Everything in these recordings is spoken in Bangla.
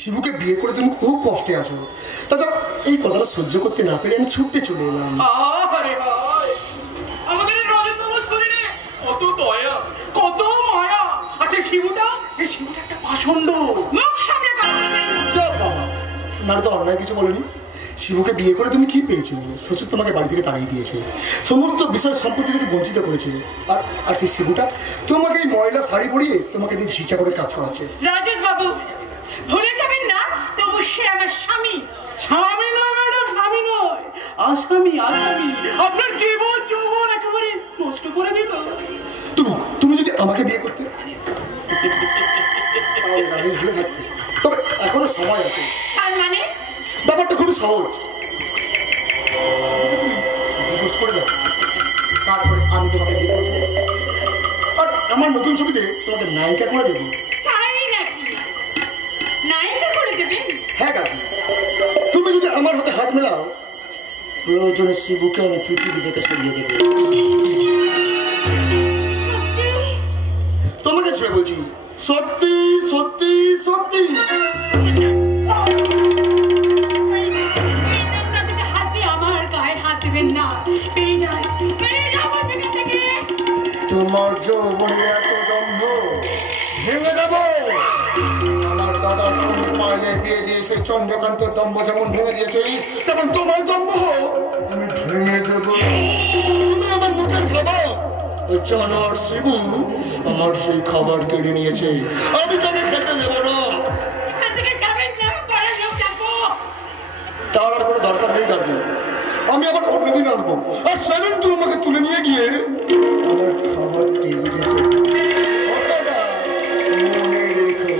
শিবুকে বিয়ে করে তুমি খুব কষ্টে আছো। তাছাড়া এই কথাটা সহ্য করতে না পেরে আমি ছুটতে চলে এলাম। আমাদের রাজেন্দ্রবাবুর শরীরে কত দয়া, কত মায়া। আচ্ছা শিবুটা, এই শিবুটা একটা পাষণ্ড। মুখ সামনে কথা বলবেন। চুপ বাবা, নারু তো অন্যায় কিছু বলেনি। শিবুকে বিয়ে করে তুমি কি পেয়েছো? শ্বশুর তোমাকে বাড়ি থেকে তাড়িয়ে দিয়েছে, সমস্ত বিষয় সম্পত্তি থেকে বঞ্চিত করেছে। আর আর সেই শিবুটা তোমাকে এই ময়লা শাড়ি পরিয়ে তোমাকে দিয়ে ঝিঁচা করে কাজ করাচ্ছে। রাজেশ বাবু ভুলে যাবেন না, তবু সে আমার স্বামী। স্বামী নয় ম্যাডাম, স্বামী নয়, আসামি। আসামি আপনার জীবন যৌবন একেবারে নষ্ট করে দিল। তুমি যদি আমাকে বিয়ে করতে তাহলে রানীর হালে থাকতে, তবে এখনো সময় আছে। তার মানে ব্যাপারটা খুবই সহজ। তুমি করে দাও, তারপরে আমি তোমাকে বিয়ে করবো আর আমার নতুন ছবিতে তোমাকে নায়িকা করে দেবো। তাই নাকি? নায়িকা করে দেবেন? হ্যাঁ কাকি, তুমি যদি আমার হাতে হাত মেলাও, প্রয়োজনে শিবুকে আমি পৃথিবী থেকে সরিয়ে দেবো। সত্যি? তোমাকে ছুঁয়ে বলছি, সত্যি সত্যি সত্যি। হাত দিয়ে আমার গায়ে হাত দেবেন না। বেরিয়ে যান, বেরিয়ে যাবো সেখান থেকে। তোমার যৌবনের এত দম্ভ ভেঙে যাবো। আমার দাদার সঙ্গে পাইলে বিয়ে দিয়ে সেই চন্দ্রকান্তর দম্ভ যেমন ভেঙে দিয়েছে, তেমন তোমার দম্ভ আমি ভেঙে দেবো। তুমি আমার মুখের খাবার, ওই জানোয়ার শিবু আমার সেই খাবার কেড়ে নিয়েছে, আমি তাকে খেতে দেবো না। এখান থেকে যাবেন না, পরে লোক যাবো। তার আর কোনো দরকার নেই গার্গি, আমি আবার অন্যদিন আসবো। আর সেদিন তুমি আমাকে তুলে নিয়ে গিয়ে আমার খাবার টেবিলে মনে রেখো।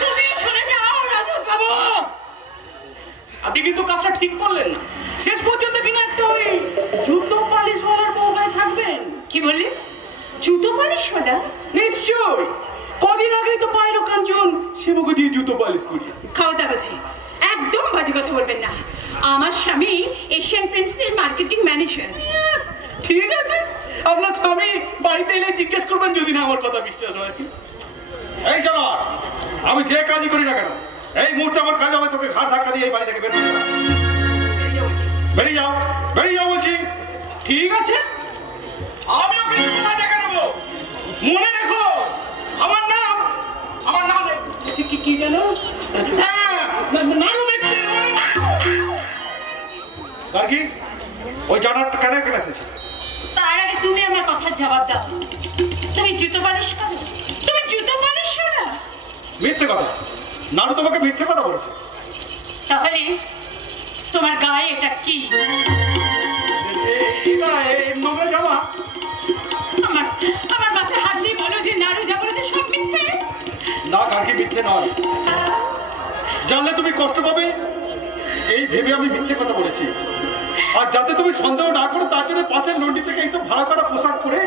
তুমি শুনে যাও রাজেশ বাবু। আপনি কিন্তু কাজটা ঠিক করলেন। শেষ পর্যন্ত কিনা একটা ওই জুতো পালিশ ওয়ালার বউগায় থাকবেন। কি বললি? জুতো পালিশওয়ালা? নিশ্চয়, কদিন আগেই তো পায়রো কাঞ্চন শিবুকে দিয়ে জুতো পালিশ করিয়েছে। খাওয়া বলছি, একদম বাজে কথা বলবেন না। আমার স্বামী এশিয়ান পেন্টসের মার্কেটিং ম্যানেজার। ঠিক আছে, আপনার স্বামী বাড়িতে এলে জিজ্ঞেস করবেন যদি না আমার কথা বিশ্বাস হয়। এই জানোয়ার, আমি যে কাজই করি না কেন, এই মুহূর্তে আমার কাজ হবে তোকে ঘাড় ধাক্কা দিয়ে এই বাড়ি থেকে বের করে দেওয়া। বেরিয়ে যাও, বেরিয়ে যাও বলছি। ঠিক আছে, আমি ওকে তোমায় ডেকে নেবো। মনে রেখো, আমার নাম কি যেন? হ্যাঁ, নাড়ু মিত্র। গার্গী, ওই জানোয়ারটা কেন এখানে এসেছে? তার আগে তুমি আমার কথার জবাব দাও। তুমি জুতো পালিশ করো? তুমি জুতো পালিশ করো? মিথ্যে কথা, নাড়ু তোমাকে মিথ্যে কথা বলেছে। তাহলে তোমার গায়ে এটা কি? এটা নোংরা জামা। আমার মাথায় হাত দিয়ে বলো যে নাড়ু যা বলেছে সব মিথ্যে। না গার্গী, মিথ্যে নয়। জানলে তুমি কষ্ট পাবে এই ভেবে আমি মিথ্যে কথা বলেছি। আর যাতে তুমি সন্দেহ না করো তার জন্য পাশের লন্ডি থেকে এইসব ভাড়া করা পোশাক পরে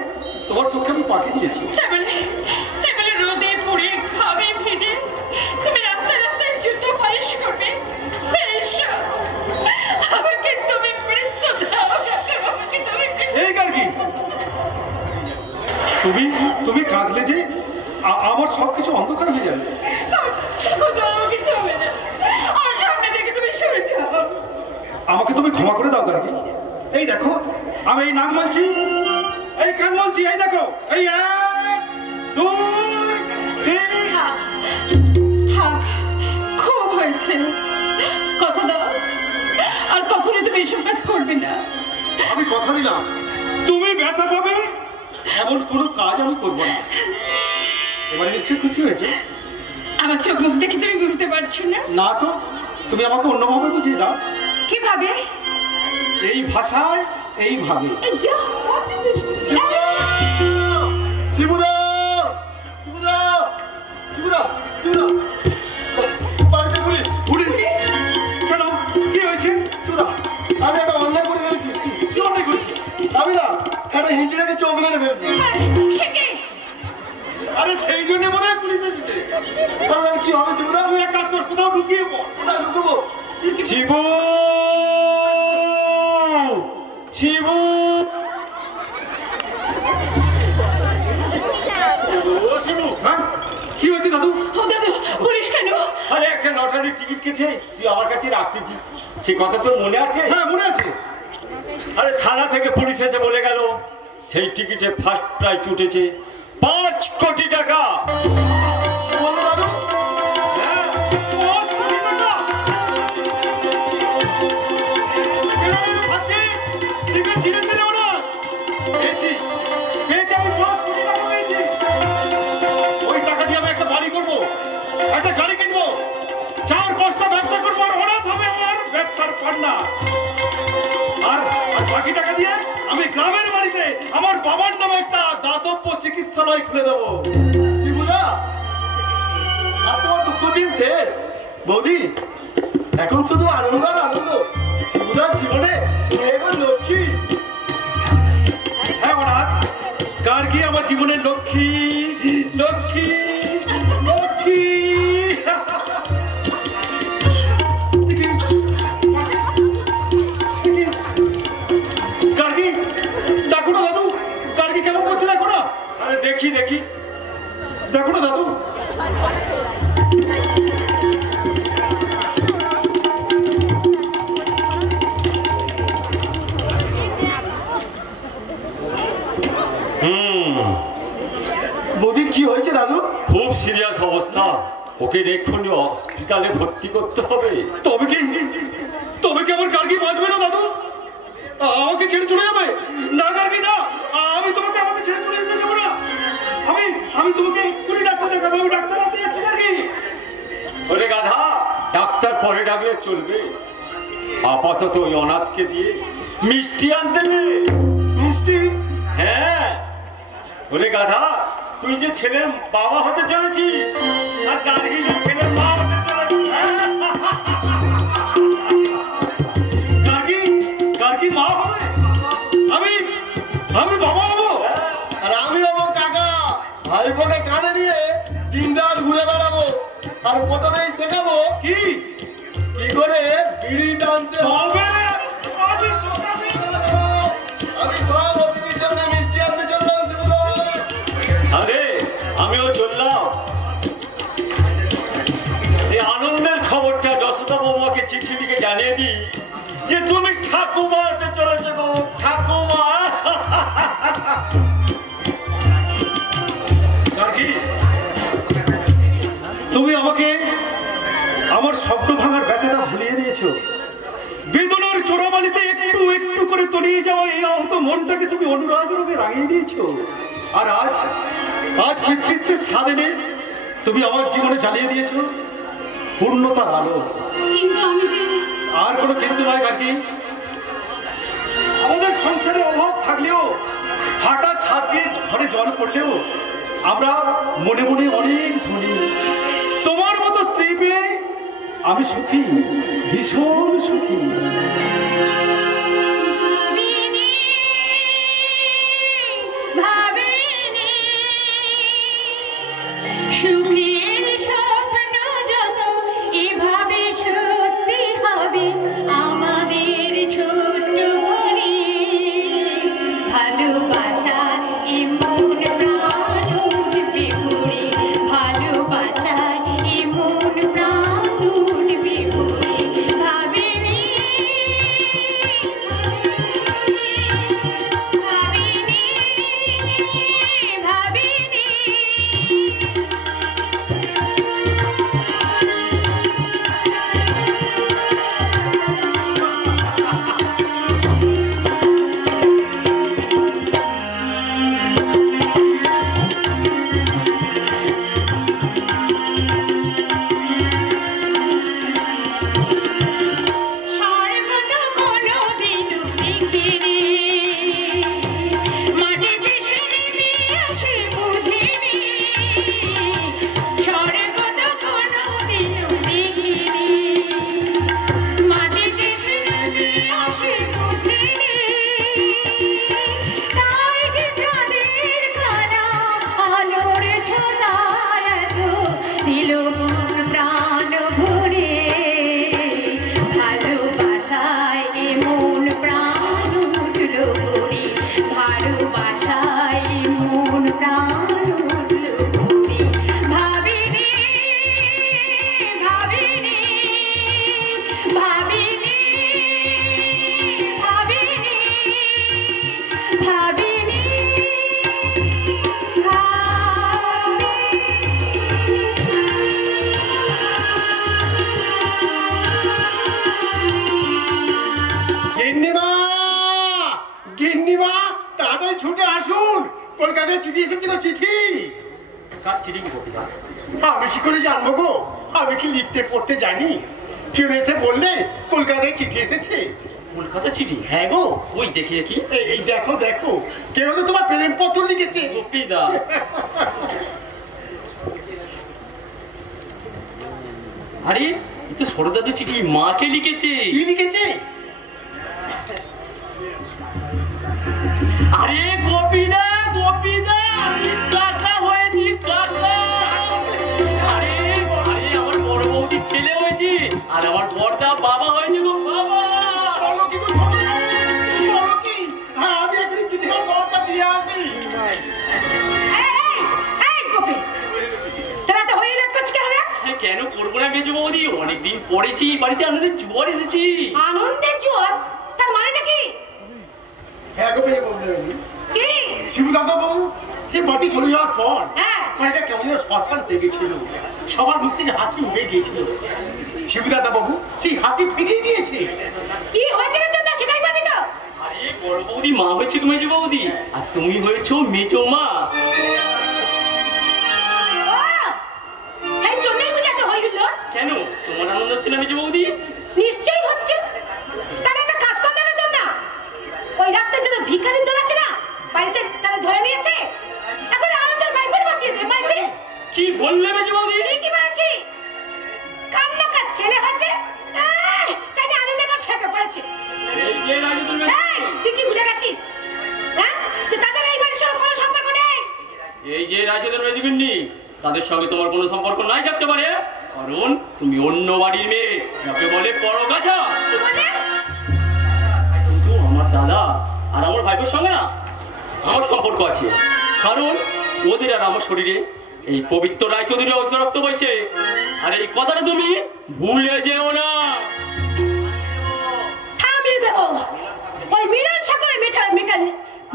তোমার চোখে আমি পাখি দিয়েছি। তাহলে রোদে পুড়ে ঘামে ভিজে তুমি রাস্তায় রাস্তায় জুতো পালিশ করবে? আমাকে তুমি মৃত্যু দাও। এই গার্গী, তুমি কাঁদলে যে আমার সবকিছু অন্ধকার হয়ে যাবে। আমাকে তুমি ক্ষমা করে দাও গার্গী। এই দেখো, আমি এই নাম বলছি, এই কান বলছি, এই দেখো, এই 1 2 3। থাক, খুব হয়েছে। কথা দাও আর কখনো তুমি এসব কাজ করবে না। আমি কথা দিলাম, তুমি ব্যথা পাবে এমন কোনো কাজ আমি করবো না। এবারে নিশ্চয়ই খুশি হয়েছে? আমার চোখ মুখ দেখে তুমি বুঝতে পারছো না? না তো, তুমি আমাকে অন্যভাবে বুঝিয়ে দাও। কিভাবে? এই ভাষায়, এইভাবে। শিবুদা, শিবুদা, শিবুদা, শিবুদা, বাড়িতে পুলিশ। পুলিশ? কেন, কি হয়েছে? শিবুদা, আমি একটা অন্যায় করে ফেলেছি। কি অন্যায় করেছি? আমি না একটা হিজড়াকে চোখ মেরে ফেলেছি। আরে সেই জন্য মনে হয় পুলিশ এসেছে। তাহলে আমি কি হবে শিবুদা? তুই এক কাজ কর, কোথাও ঢুকিয়ে পড়। কোথায় লুকবো? শিবু, শিবু, ও শিবু, হ্যাঁ কি লটারির টিকিট কেটে তুই আমার কাছে রাখতেছিস, সে কথা তোর মনে আছে? হ্যাঁ মনে আছে। আরে থানা থেকে পুলিশ এসে বলে গেল সেই টিকিটে ফার্স্ট প্রাইজ উঠেছে 5 কোটি টাকা। কি বললো দাদু? হ্যাঁ, 5 কোটি টাকা। এরকম ফাঁকি, সিগা ছিঁড়ে ছিঁড়ে ওরা। পেয়েছি পেয়েছি, আমি 5 কোটি টাকা পেয়েছি। ওই টাকা দিয়ে আমি একটা বাড়ি করবো, একটা গাড়ি কিনবো, 4-5টা ব্যবসা করবো, আর অনাথ হবে আমার ব্যবসার পান্না। আর আর বাকি টাকা দিয়ে আমি গ্রামের বাড়িতে আমার বাবার নামে একটা দাতব্য চিকিৎসালয় খুলে দেবো। শিবুদা, আজ তোমার দুঃখ দিন শেষ। বৌদি, এখন শুধু আনন্দ আর আনন্দ। শিবুদার জীবনে তুমি এখন লক্ষ্মী। হ্যাঁ অনাথ, গার্গী আমার জীবনের লক্ষ্মী, লক্ষ্মী, লক্ষ্মী। গার্গী, দেখো না দাদু, গার্গী কেমন করছে দেখো না। আরে দেখি দেখি। দেখো না দাদু। বৌদির কি হয়েছে দাদু? খুব সিরিয়াস অবস্থা, ওকে এক্ষুনি হসপিটালে ভর্তি করতে হবে। তবে কি আমার গার্গী বাঁচবে না দাদু? আমাকে ছেড়ে চলে যাবে না গার্গী? না, আমি তোমাকে আমাকে ছেড়ে চলে যেতে দেবো না। আমি তোমাকে এক্ষুনি ডাক্তার দেখাবো। আমি ডাক্তার আনতে যাচ্ছি গার্গী। ওরে গাধা, ডাক্তার পরে ডাকলে চলবে, আপাতত ওই অনাথকে দিয়ে মিষ্টি আনতে দে। মিষ্টি? হ্যাঁ, ওরে গাধা, তুই যে ছেলের বাবা হতে চলেছিস আর গার্গী যে ছেলের মা হতে চলেছিস। গার্গী মা হবে, আমি বাবা হবো। আর আমি হবো কাকা। ভাইপোকে কাঁধে নিয়ে দিন রাত ঘুরে বেড়াবো, আর প্রথমেই শেখাবো কি কি করে বিড়ি টানতে হবে। হবে না? আমি সব অতিথির জন্য মিষ্টি আনতে চললাম শিবুদা। আরে আমিও চললাম। এই আনন্দের খবরটা যশোদা বৌমাকে চিঠি লিখে জানিয়ে দিই যে তুমি ঠাকুমা হতে চলেছে গো, ঠাকুমা। গার্গী, তুমি আমাকে আমার স্বপ্ন ভাঙার ব্যথাটা ভুলিয়ে দিয়েছো। বেদনার চোরাবালিতে একটু একটু করে তলিয়ে যাওয়া এই আহত মনটাকে তুমি অনুরাগ রঙে রাঙিয়ে দিয়েছো। আর আজ পিতৃত্বের স্বাদ এনে তুমি আমার জীবনে জ্বালিয়ে দিয়েছো পূর্ণতার আলো। কিন্তু আমি যে আর কোনো কিন্তু নয় গার্গী। আমাদের সংসারে অভাব থাকলেও, ফাটা ছাদ দিয়ে ঘরে জল পড়লেও আমরা মনে মনে অনেক ধনী। তোমার মতো স্ত্রী পেয়ে আমি সুখী, ভীষণ সুখী। সুখের স্বপ্ন যত এভাবে সত্যি হবে আমাদের ছোট্ট ঘরে। ভালোবাসা এমন প্রাণ উঠবে ভরে, ভালোবাসা এমন প্রাণ উঠবে ভরে। ভাবিনি ভাবিনি ভাবিনি চিঠি এসেছে গো, চিঠি। কার চিঠি কি কবিতা? আমি কি করে জানবো গো? আমি কি লিখতে পড়তে জানি? কেউ এসে বললে কলকাতায় চিঠি এসেছে। কলকাতা চিঠি? হ্যাঁ গো। ওই দেখি দেখি। এই দেখো দেখো, কেউ তো তোমার প্রেম পত্র লিখেছে। কবিতা? আরে এই তো সরদাদু চিঠি মাকে লিখেছে। কি লিখেছে? আরে গোপীদা, গোপীদা, আমি কাকা হয়েছি, কাকা। আরে আরে আমার বড় বৌদির ছেলে হয়েছি, আর আমার বড়দা বাবা হয়েছে গো, বাবা। বলো কি গো, বলো কি? হ্যাঁ, আমি এখনই চিঠির খবরটা দিয়ে আসি। এই গোপী, তোরা তো হয়ে লটকছ কেন রে? কেন করবো না মেজো বৌদি? অনেকদিন পড়েছি বাড়িতে, আমাদের জোয়ার এসেছি। আনন্দের জোয়ার? তার মানেটা কি? হ্যাঁ গো, মেয়ে বললেন কি? শিবদাদা বউ এই বাড়ি চলে যাওয়ার পর হ্যাঁ। বাড়িটা কেমন যেন শ্মশান পেয়েছিল। সবার মুখ থেকে হাসি উঠে গিয়েছিল। শিবদাদা বাবু সেই হাসি ফিরিয়ে দিয়েছে। কি হয়েছে রে তোর? সেটাই পাবি তো। আরে বড় বৌদি মা হয়েছে গো মেজো বৌদি, আর তুমি হয়েছো মেজো মা। ও, সেই জন্যই বুঝি এত হই হুল্লোড়? কেন তোমার আনন্দ হচ্ছে না মেজো বৌদি? নিশ্চয়ই হচ্ছে। তাহলে একটা কাজ করলে না তোর না, ওই রাস্তায় যত ভিখারি তোর আছে না, বাড়িতে তারা ধরে নিয়েছে, এখন আনন্দের মাইফেল বসিয়ে দে। মাইফেল? কি বললে মেজো বৌদি? ঠিকই বলেছি। কান্নাকার ছেলে হয়েছে, তাই না আনন্দের কাছে ফেঁকে পড়েছে। এই যে রাজুদের এই, তুই কি ভুলে গেছিস? হ্যাঁ, যে তাদের এই বাড়ির সঙ্গে কোনো সম্পর্ক নেই। এই যে রাজুদের রয়েছে তাদের সঙ্গে তোমার কোনো সম্পর্ক নাই থাকতে পারে, কারণ তুমি অন্য বাড়ির মেয়ে, যাকে বলে পরগাছা। কি বলে? কিন্তু আমার দাদা আর আমার ভাইপোর সঙ্গে না আমার সম্পর্ক আছে, কারণ ওদের আর আমার শরীরে এই পবিত্র রায় চৌধুরী রক্ত বইছে। আর এই কথাটা তুমি ভুলে যেও না। থামিয়ে দেবো। ওই মিলন সাগরে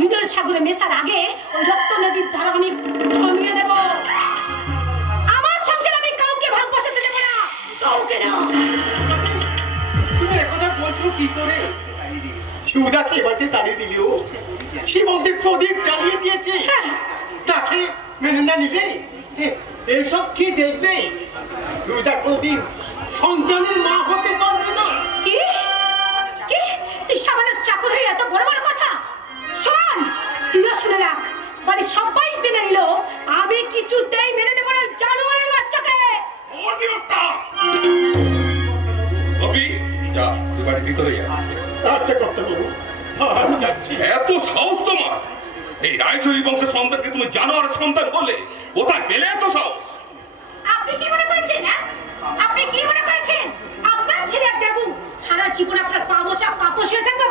মিলন সাগরে মেশার আগে ওই রক্ত নদীর ধারা আমি থামিয়ে দেব। আমার সংসারে আমি কাউকে ভাগ বসাতে দেবো না, কাউকে না। তুমি একথা বলছো কি করে? শিবদাকে এবারে তাড়িয়ে দিলেও শিবকে প্রদীপ জ্বালিয়ে দিয়েছে। তাকে মেনে না নিলে এইসব কি দেখবে? শিবদা কোনদিন সন্তানের মা হতে পারবে না। কি কি? তুই সামান্য চাকর হয়ে এত বড় বড় কথা? শোন, তুইও শুনে রাখ, বাড়ির সবাই মেনে নিল, আমি কিছুতেই মেনে নেব না জানোয়ারের বাচ্চাকে। যা তুই বাড়ির ভিতরে যা। আচ্ছা করতে বলবো, আমি যাচ্ছি। এত সাহস তোমার? এই রায়চৌধুরী বংশের সন্তানকে তুমি জানোয়ারের সন্তান বলে? কোথায় পেলে এত সাহস? আপনি কি মনে করেছেন? আপনি কি মনে করেছেন আপনার ছেলে আর দেবু সারা জীবন আপনার পামোচা পাপোশ হয়ে থাকবে?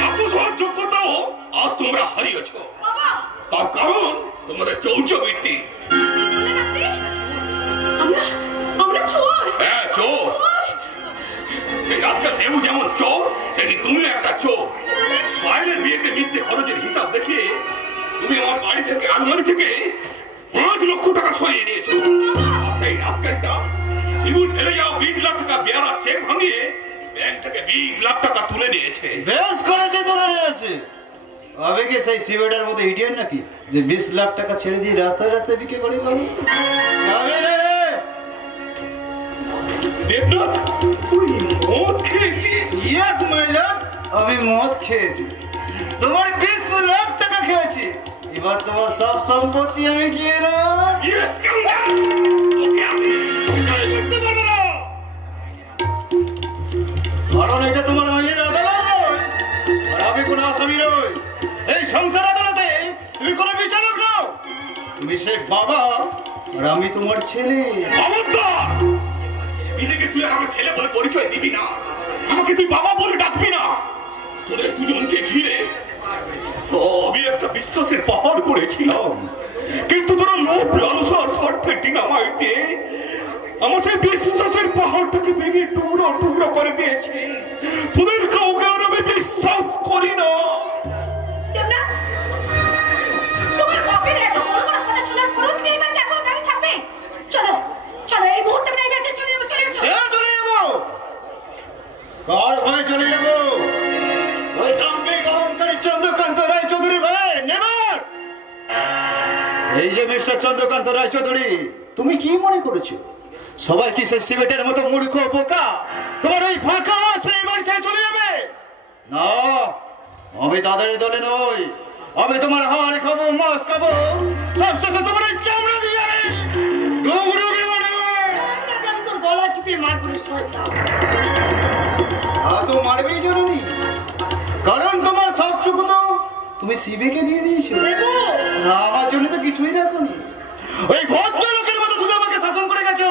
বাপুস হওয়ার যোগ্যতাও আজ তোমরা হারিয়েছ। বাবা, তার কারণ তোমাদের চৌর্যবৃত্তি। বলেন আপনি আমরা আমরা চোর? হ্যাঁ, চোর। এই রাস্তা দেবু যেমন চোর, তেমনি তুমিও একটা চোর। বাইরের বিয়েতে মিথ্যে খরচের হিসাব দেখিয়ে তুমি আমার বাড়ি থেকে, আলমারি থেকে 5 লক্ষ টাকা সরিয়ে নিয়েছো। সেই রাস্তাটা শিবুর ফেলে যাও 20 লাখ টাকা বেয়ারা চেক ভাঙিয়ে ব্যাংক থেকে 20 লাখ টাকা তুলে নিয়েছে। বেশ করেছে, তুলে নিয়েছে। আবে কি সেই সিবেটার মতো ইডিয়েট নাকি যে 20 লাখ টাকা ছেড়ে দিয়ে রাস্তায় রাস্তায় বিক্রি করে যাবে? যাবে রে দেবনাথ, তুই মদ খেয়েছিস? ইয়েস মাই লর্ড, আমি মদ খেয়েছি। তোমার 20 লাখ টাকা খেয়েছি। এবার তোমার সব সম্পত্তি আমি গিয়ে নেব। ইয়েস কাউন্টার, তোকে আমি বিচার করতে পারবো না। কারণ এটা তোমার আইনের আদালত নয়, আর আমি কোনো আসামি নই। এই সংসার আদালতে তুমি কোনো বিচারক নও। তুমি সেই বাবা, আর আমি তোমার ছেলে। খবরদার! নিজেকে তুই আর আমার ছেলে বলে পরিচয় দিবি না। আমাকে তুই বাবা বলে ডাকবি না। তোদের দুজনকে ঘিরে আমি একটা বিশ্বাসের পাহাড় করেছিলাম, কিন্তু তোরা লোভ লালসার স্বার্থে ডিনামাইট দিয়ে আমার সেই বিশ্বাসের পাহাড়টাকে ভেঙে টুকরো টুকরো করে দিয়েছিস। তোদের কাউকে আর আমি বিশ্বাস করি না। দেবনাথ, তোমার বাপের এত বড় বড় কথা শোনার পরও তুমি এই বাড়িতে এখনো দাঁড়িয়ে থাকবে? চলো চলো, এই মুহূর্তে আমরা এই বাড়িতে চলে যাবো। চলে এসো। চলে যাবো? কার ভয়ে চলে যাবো? ওই দাম্ভিক অহংকারী চন্দ্রকান্ত রায় চৌধুরী ভাই নেবার। চন্দ্রকান্ত রায়চৌধুরী, তুমি কি মনে করেছো সবাই কি সে সিমেন্টের মতো মূর্খ বোকা তোমার ওই ফাঁকা বাড়ি ছেড়ে চলে যাবে? না, আমি তাদের দলে নই। আমি তোমার হাড় খাবো, মাছ খাবো, সব শেষে তোমার ওই চামড়া দিয়ে আমি ডুগডুগি বানাবো। আমি তোর গলা টিপে মার করে শয়তান। তো মারবেই জরুরি, কারণ তোমার সবটুকু তো তুমি শিবেকে দিয়ে দিয়েছো। আমার জন্য তো কিছুই রাখোনি। ওই ভদ্রলোকের মতো শুধু আমাকে শাসন করে গেছো,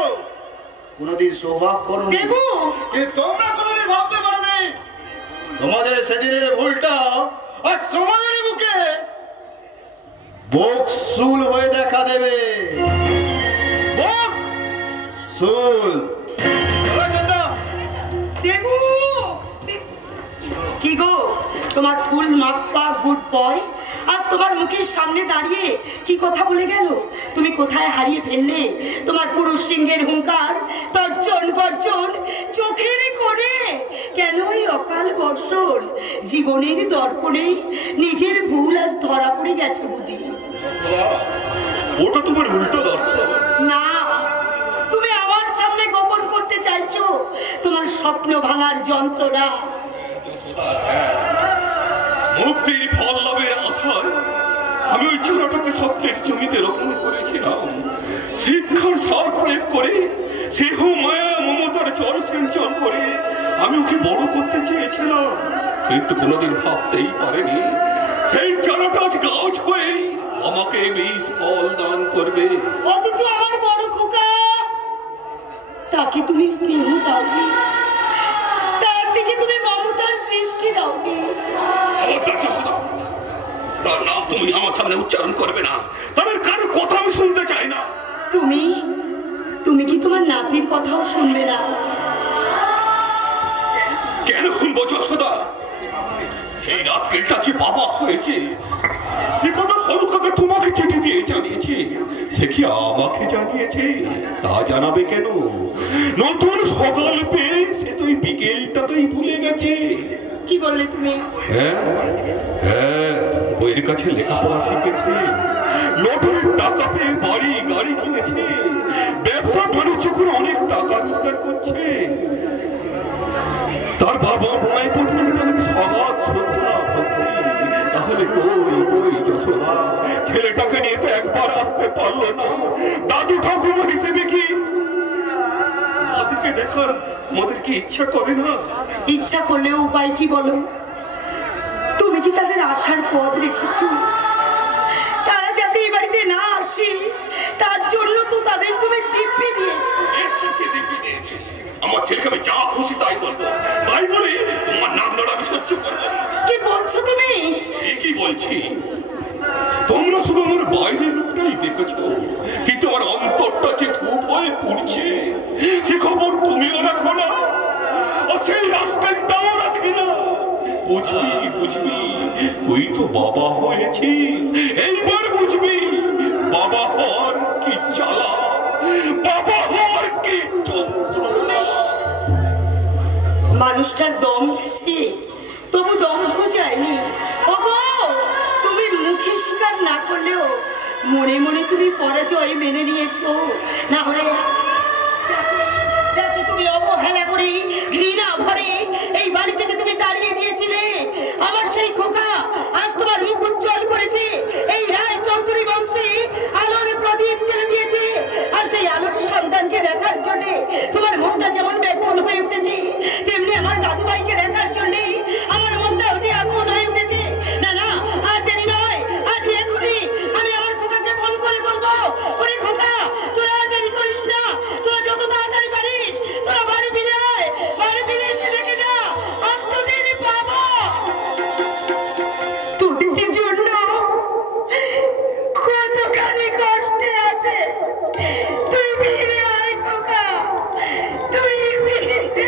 কোনোদিন সৌভাগ করো তোমরা কোনোদিন ভাবতে পারবে তোমাদের সেদিনের ভুলটা আজ তোমাদের বুকে বকসুল হয়ে দেখা দেবে। বকসুল। দেবু, কি গো তোমার ফুল মার্কস পা গুড বয় আজ তোমার মুখের সামনে দাঁড়িয়ে কি কথা বলে গেল? তুমি কোথায় হারিয়ে ফেললে তোমার পুরুষ সিংহের হুঙ্কার, তর্জন গর্জন চোখের কোণে? কেন এই অকাল বর্ষণ? জীবনের দর্পণে নিজের ভুল আজ ধরা পড়ে গেছে বুঝি? ওটা তোমার উল্টো দর্শন। না, তুমি আমার সামনে গোপন করতে চাইছো তোমার স্বপ্ন ভাঙার যন্ত্রণা। মুক্তির ফল লাভের আশায় আমি ওই ছোটটাকে স্বপ্নের জমিতে রোপণ করেছিলাম। শিক্ষার সার প্রয়োগ করে স্নেহ মায়া মমতার জল সিঞ্চন করে আমি ওকে বড় করতে চেয়েছিলাম, কিন্তু কোনোদিন ভাবতেই পারেনি সেই চারাটা আজ গাছ হয়ে আমাকে বীজ ফল দান করবে। অথচ আমার বড় খোকা, তাকে তুমি স্নেহ দাওনি, তার দিকে তুমি মমতার দৃষ্টি দাওনি। তার নাম তুমি আমার সামনে উচ্চারণ করবে না, তাদের কারোর কথা আমি শুনতে চাই না। তুমি কি তোমার নাতির কথাও শুনবে না? কেন শুনবো যশোদা? সেই রাস্কেলটা যে বাবা হয়েছে সে কথা সরু কথা তোমাকে চিঠি দিয়ে জানিয়েছে, সে কি আমাকে জানিয়েছে? তা জানাবে কেন? নতুন সকাল পেয়ে সে তো বিকেলটা তোই ভুলে গেছে। কি বললে তুমি? হ্যাঁ, বইয়ের কাছে লেখাপড়া শিখেছে, লটারির টাকা পেয়ে বাড়ি গাড়ি কিনেছে, ব্যবসা বাণিজ্য করে অনেক টাকা রোজগার করছে। তার বাবা মায়ের প্রতি তাদের সবার শ্রদ্ধা ভক্তি। তাহলে কই যশোদা, ছেলেটাকে নিয়ে তো একবার আসতে পারলো না। দাদু ঠাকুমা হিসেবে কি আমাদেরকে দেখার আমাদের কি ইচ্ছা করে না? ইচ্ছা করলেও উপায় কি বলো? তুমি কি তাদের আসার পথ রেখেছো? তারা যাতে এই বাড়িতে না আসে তার জন্য তো তাদের তুমি দিব্যি দিয়েছো। আমার ছেলেকে আমি যা খুশি তাই বলবো, তাই বলে তোমার নাম ধরে আমি সহ্য করবো। কি বলছো তুমি? কি বলছি, তোমরা শুধু আমার বাইরের রূপটাই দেখেছো, কিন্তু আমার অন্তরটা যে ধূপ হয়ে পড়ছে সে খবর তুমিও রাখো না, আর সেই রাস্তাটাও রাখি না। বুঝবি তুই তো বাবা হয়েছিস, এইবার বুঝবি বাবা হওয়ার কি জ্বালা, বাবা হওয়ার কি যন্ত্রণা। মানুষটার দম গেছে, তবু দম্ভ যায়নি। ওগো, তুমি মুখে স্বীকার না করলেও মনে মনে তুমি পরাজয় মেনে নিয়েছো। না হলে যাকে তুমি অবহেলা করে ঘৃণা ভরে এই বাড়ি থেকে তুমি তাড়িয়ে দিয়েছিলে, আমার সেই খোকা আজ তোমার মুখ উজ্জ্বল করেছে, এই রায় চৌধুরী বংশে আলোর প্রদীপ জ্বেলে দিয়েছে। আর সেই আলোর সন্তানকে দেখার জন্য তোমার মনটা যেমন ব্যাকুল হয়ে উঠেছে, তেমনি আমার দাদু ভাইকে দেখার জন্য আমার মনটাও যে আগুন হয়ে উঠেছে। না না, আর দেরি নয়, আজ এখনই আমি আমার খোকাকে ফোন করে বলবো, ওরে খোকা, তোরা আর দেরি করিস না, তোরা যত তাড়াতাড়ি পারিস তোরা বাড়ি ফিরে আয়, বাড়ি ফিরে এসে দেখে যা আজ তোদের বাবা তোদের জন্য কতখানি কষ্টে আছে। তুই ফিরে আয় খোকা, তুই ফিরে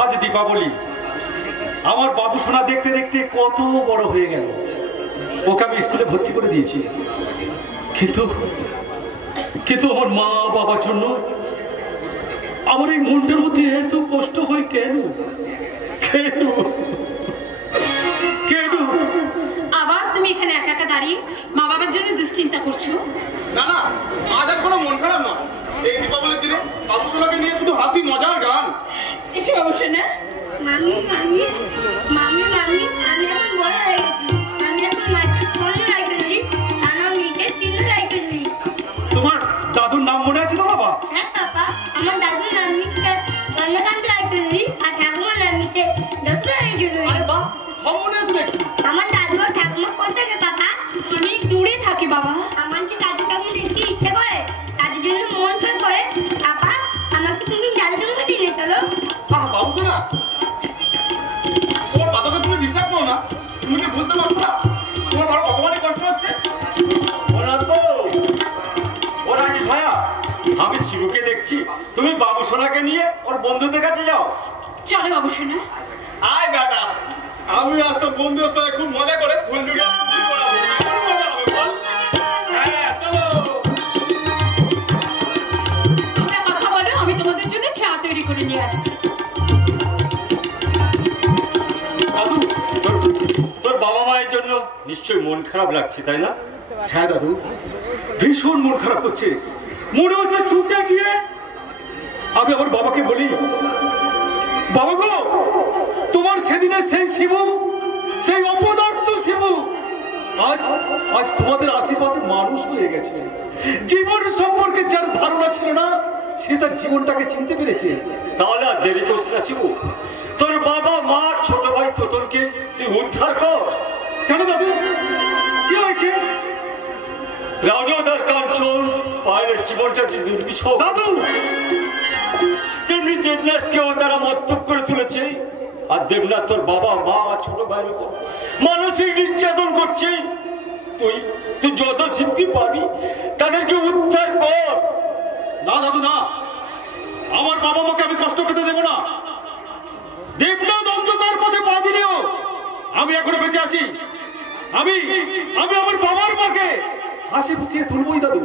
আজ দীপাবলি, আমার বাবু সোনা দেখতে দেখতে কত বড় হয়ে গেল। ওকে আমি স্কুলে ভর্তি করে দিয়েছি, কিন্তু আমার মা বাবার জন্য আমার এই মনটার মধ্যে এত কষ্ট হয় কেন? দাঁড়িয়ে মা বাবার জন্য দুশ্চিন্তা করছো? না না, আজ আর কোনো মন খারাপ নয়। এই দীপাবলির দিনে বাবুসোনাকে নিয়ে শুধু হাসি মজার গান। এসে অবশ্যই না। মামি মামি মামি মামি আমি এখন বড় হয়ে গেছি। আমি এখন মাঠে স্কুলে লাইফে ধরি, সানা মিটে তিনও লাইফে ধরি। তোমার দাদুর নাম মনে আছে তো বাবা? হ্যাঁ পাপা, আমার দাদুর নাম মিস্টার চন্দ্রকান্ত রায়চৌধুরী আর ঠাকুমার নাম মিস্টার যশোদা রায়চৌধুরী। আরে বাহ, সব মনে আছে দেখছি। আমার দাদু আর ঠাকুমা কোথায় পাপা? অনেক দূরে থাকি বাবা। আমার যে দাদু ঠাকুমা দেখতে ইচ্ছে করে, তাদের জন্য মন খারাপ করে। পাপা, আমাকে তুমি দাদু ঠাকুমা দিনে চলো। বাবুসোনা, তোমার দাদাকে তুমি ডিস্টার্ব করো না। তুমি কি বুঝতে পারছো না তোমার বড় কতখানি কষ্ট হচ্ছে? ওরা ভাইয়া, আমি শিবুকে দেখছি তুমি বাবুসোনাকে নিয়ে ওর বন্ধুদের কাছে যাও। চলো বাবু শোনা। আয় বেটা, আমি আজ তো বন্ধুদের সাথে খুব মজা করে ফুল দুর্গা করাবো। মজা হবে বল? হ্যাঁ চলো। তোমরা কথা বলো, আমি তোমাদের জন্য চা তৈরি করে নিয়ে আসছি। দাদু, তোর বাবা মায়ের জন্য নিশ্চয়ই মন খারাপ লাগছে, তাই না? হ্যাঁ দাদু, ভীষণ মন খারাপ করছে। মনে হচ্ছে ছুটে গিয়ে আমি আমার বাবাকে বলি, বাবা গো, তোমার সেদিনের সেই শিবু, সেই অপদার্থ শিবু আজ আজ তোমাদের আশীর্বাদে মানুষ হয়ে গেছে। জীবন সম্পর্কে যার ধারণা ছিল না, সে তার জীবনটাকে চিনতে পেরেছে। তাহলে আর দেরি করিস না শিবু, তোর বাবা মা ছোট ভাই তোতনকে তুই উদ্ধার কর। কেন দাদু, কি হয়েছে? রাজদার কাঞ্চন পায়ের জীবনটা যে দুর্বিষহ দাদু, তেমনি দেবনাথকেও তারা মত্তব করে তুলেছে। আর দেবনাথ তোর বাবা মা ছোট ভাইয়ের উপর মানসিক নির্যাতন করছে। তুই তুই যত শিল্পী পাবি তাদেরকে উদ্ধার কর। না দাদু না, আমার বাবা মাকে আমি কষ্ট পেতে দেব না। দেবনাথ অন্ধকার পথে পা দিলেও আমি এখনো বেঁচে আছি। আমি আমি আমার বাবার মাকে হাসি ফুটিয়ে তুলবই দাদু,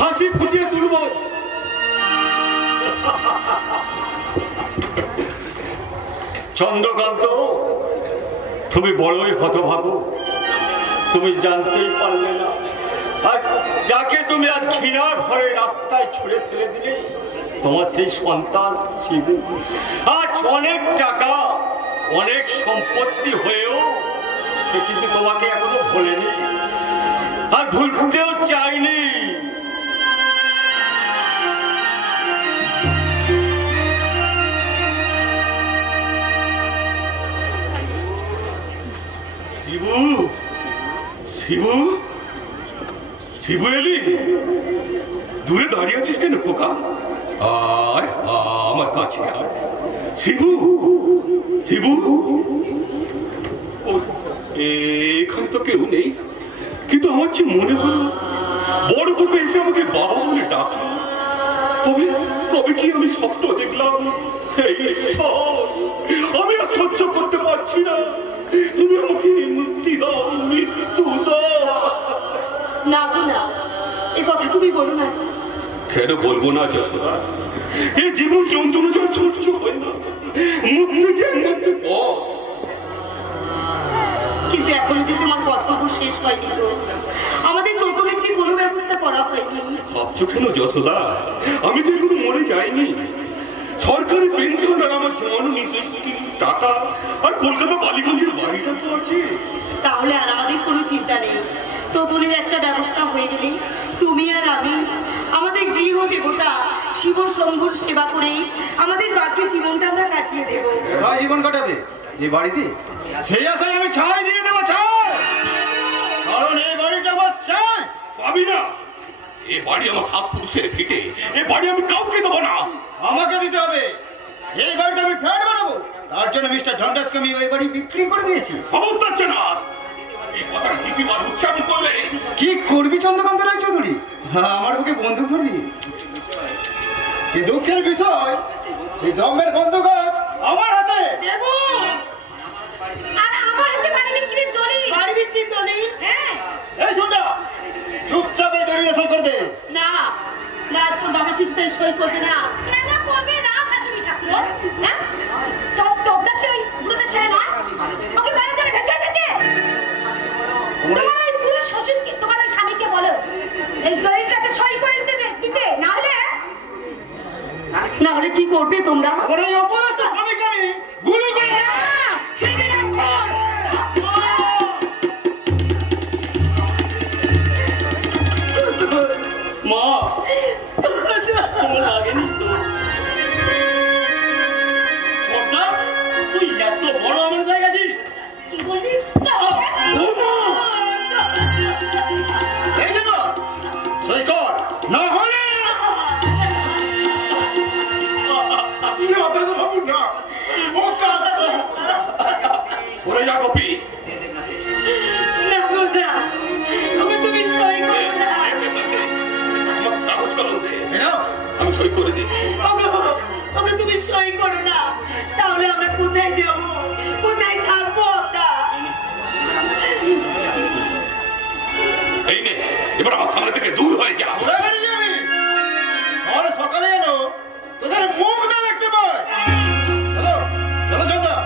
হাসি ফুটিয়ে তুলব। চন্দ্রকান্ত, তুমি বড়ই হতভাগ্য। তুমি জানতেই পারলে না, আর যাকে তুমি আজ ঘৃণার ভরে রাস্তায় ছুড়ে ফেলে দিলে, তোমার সেই সন্তান শিবু আজ অনেক টাকা অনেক সম্পত্তি হয়েও সে কিন্তু তোমাকে এখনো ভোলেনি আর ভুলতেও চাইনি। শিবু, শিবু, শিবু এলি? দূরে দাঁড়িয়ে আছিস কেন খোকা? আয় আমার কাছে আয়। শিবু, শিবু, এখানে তো কেউ নেই, কিন্তু আমার যে মনে হলো বড় খোকা এসে আমাকে বাবা বলে ডাকলো। তবে তবে কি আমি স্বপ্ন দেখলাম? ঈশ্বর, আমি আর সহ্য করতে পারছি না। তুমি আমাকে মুক্তি দাও, মৃত্যু দাও। না গো না, এ কথা তুমি বলো না। কেন বলবো না যশোদা? এই জীবন যন্ত্রণা যা সহ্য হয় না, মুক্তি যে একমাত্র পথ। কিন্তু এখনো যে তোমার কর্তব্য শেষ হয়নি গো। আমাদের তোতনের যে কোনো ব্যবস্থা করা হয়নি। ভাবছো কেন যশোদা? আমি তো এখনো মরে যাইনি। সরকারি পেনশন আর আমার জমানো নিঃশেষ কিছু টাকা আর কলকাতা বালিগঞ্জের বাড়িটা তো আছে। তাহলে আর আমাদের কোনো চিন্তা নেই। তোতনের একটা ব্যবস্থা হয়ে গেলে তুমি আর আমি আমাদের গৃহ দেবতা শিব শম্ভুর সেবা করে আমাদের বাকি জীবনটা আমরা কাটিয়ে দেব। কোথায় জীবন কাটাবে? এই বাড়িতে? সেই আশায় আমি ছাই দিয়ে দেবো, ছাই। কারণ এই বাড়িটা আমার চাই। পাবি না। এ বাড়ি আমার 7 পুরুষের ভিটে। এ বাড়ি আমি কাউকে দেবো না। আমাকে দিতে হবে। এই বাড়িতে আমি ফ্ল্যাট বানাবো, তার জন্য মিস্টার ঢন্ডাসকে আমি এই বাড়ি বিক্রি করে দিয়েছি। খবরদার জানা, এই কথাটা দ্বিতীয়বার উচ্চারণ করলে কি করবি চন্দ্রকান্ত রায়চৌধুরী? আমার বুকে বন্দুক ধরবি? কি দুঃখের বিষয়, সেই দমের বন্দুক আজ আমার হাতে। দেব। আর আমার হাতে বাড়ি বিক্রির দলিল। বাড়ি বিক্রির দলিল? হ্যাঁ। এই শুনটা, চুপচাপ এই দলিল সই করে দে। না না, তোর বাবা কিছুতেই সই করবে না। কেন করবে না শাশুড়ি ঠাকুর? হ্যাঁ, তোমরা কি ওই বুড়োটা ছেলে নয়? ওকে বাড়ি চলে ভেসে এসেছে। তোমার ওই বুড়ো শ্বশুর তোমরা? আমার এই অপরাধ স্বামীকে আমি গুলি করে না, ছেড়ে দাও খোঁজ। মা তোমার লাগেনি তো? ছোটদা, তুই এত বড় আমার জায়গা আছিস? কি বললি? এই যে না সই কর, না হলে ওরে যা গোপী, না গো না, ওকে তুমি সই করো না। আমার কাগজ কলম দে, এই নাও। আমি সই করে দিচ্ছি। ওকে তুমি সই করো না, তাহলে আমরা কোথায় যাব, কোথায় থাকবো আমরা? এই নে, এবার আমার সামনে থেকে দূর হয়ে যা। ঘুরে বেরিয়ে যাবি, আর সকালে যেন তোদের মুখ না দেখতে পায়। চলো চলো সন্ধ্যা।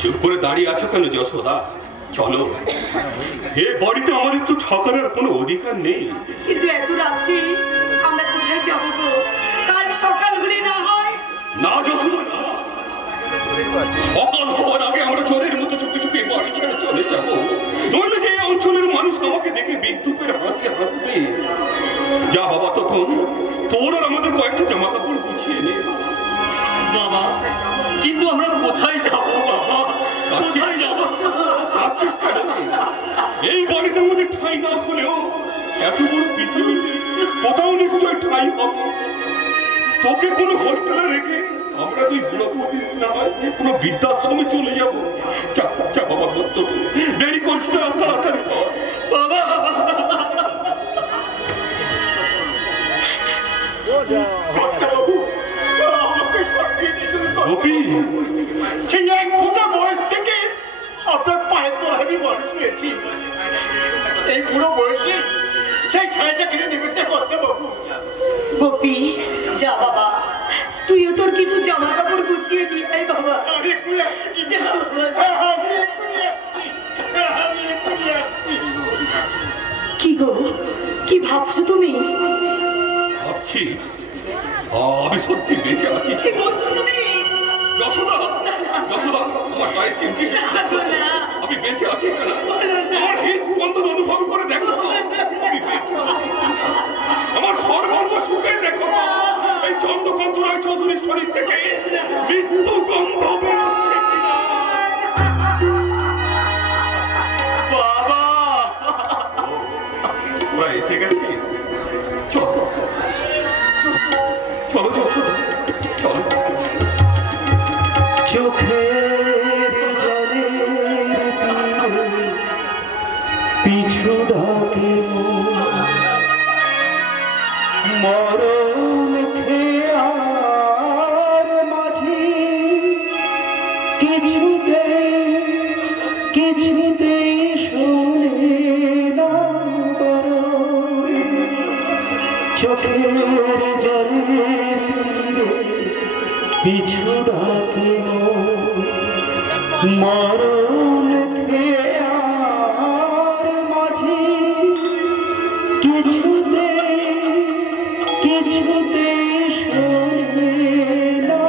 চুপ করে দাঁড়িয়ে আছো কেন যশোদা? চলো, এ বাড়িতে আমাদের তো থাকার আর কোনো অধিকার নেই। কিন্তু এত রাত্রি আমরা কোথায় যাব গো? কাল সকাল হলে না হয়? না যশোদা না, সকাল হওয়ার আগে আমরা চোরের মতো চুপি চুপি বাড়ি ছেড়ে চলে যাবো, নইলে যে এই অঞ্চলের মানুষ আমাকে দেখে বিদ্যুতের হাসি হাসবে। যা বাবা, তখন তোর আর আমাদের কয়েকটা জামা কাপড় গুছিয়ে নে। বাবা, কিন্তু আমরা কোথায় যাবো বাবা? কোথায় যাবো? আছিস কেন? এই বাড়িতে আমাদের ঠাঁই না হলেও এত বড় পৃথিবীতে কোথাও নিশ্চয় ঠাঁই হবে। তোকে কোনো হোস্টেলে রেখে আমরা তুই বুড়ো না হয় কোনো বৃদ্ধাশ্রমে চলে যাবো। যা যা বাবা, দেরি করছি না, তাড়াতাড়ি কর। বাবা, গোপী, সেই এক ফুটা বয়স থেকে আপনার পায়ের তলায় আমি মানুষ হয়েছি। এই বুড়ো বয়সে সেই ঠাইটা কিনে নিবেদন করতে বাবু। গোপী, যা বাবা, তুইও তোর কিছু জামা কাপড় গুছিয়ে নিয়ে আয় বাবা। আমি এক্ষুনি আসছি। যা বাবা। আমি এক্ষুনি আসছি। আমি এক্ষুনি আসছি। কি গো, কি ভাবছো তুমি? ভাবছি আমি সত্যি বেঁচে আছি। কি বলছো তুমি? যশোদা, যশোদা, আমার গায়ে চিমটি না গো না, আমি বেঁচে আছি কেন? বলো না। আমার হৃদস্পন্দন অনুভব করে দেখো তো, আমি বেঁচে আছি কিনা। আমার সর্বঙ্গ সুখে দেখো তো, এই চন্দ্রকান্ত রায় চৌধুরীর শরীর থেকে মৃত্যু গন্ধ বেরোচ্ছে কিনা। বাবা, তোরা এসে গেছিস? চলো চলো যশোদা, চলো। চোখের জলের তীরে পিছু ডাকে মরণ খেয়ার মাঝে কিছুতে কিছুতে শোনে না বরণ। চোখের জলের তীরে পিছু ডাকে মরণ খেয়ার মাঝে কিছুতে কিছুতে শোনে না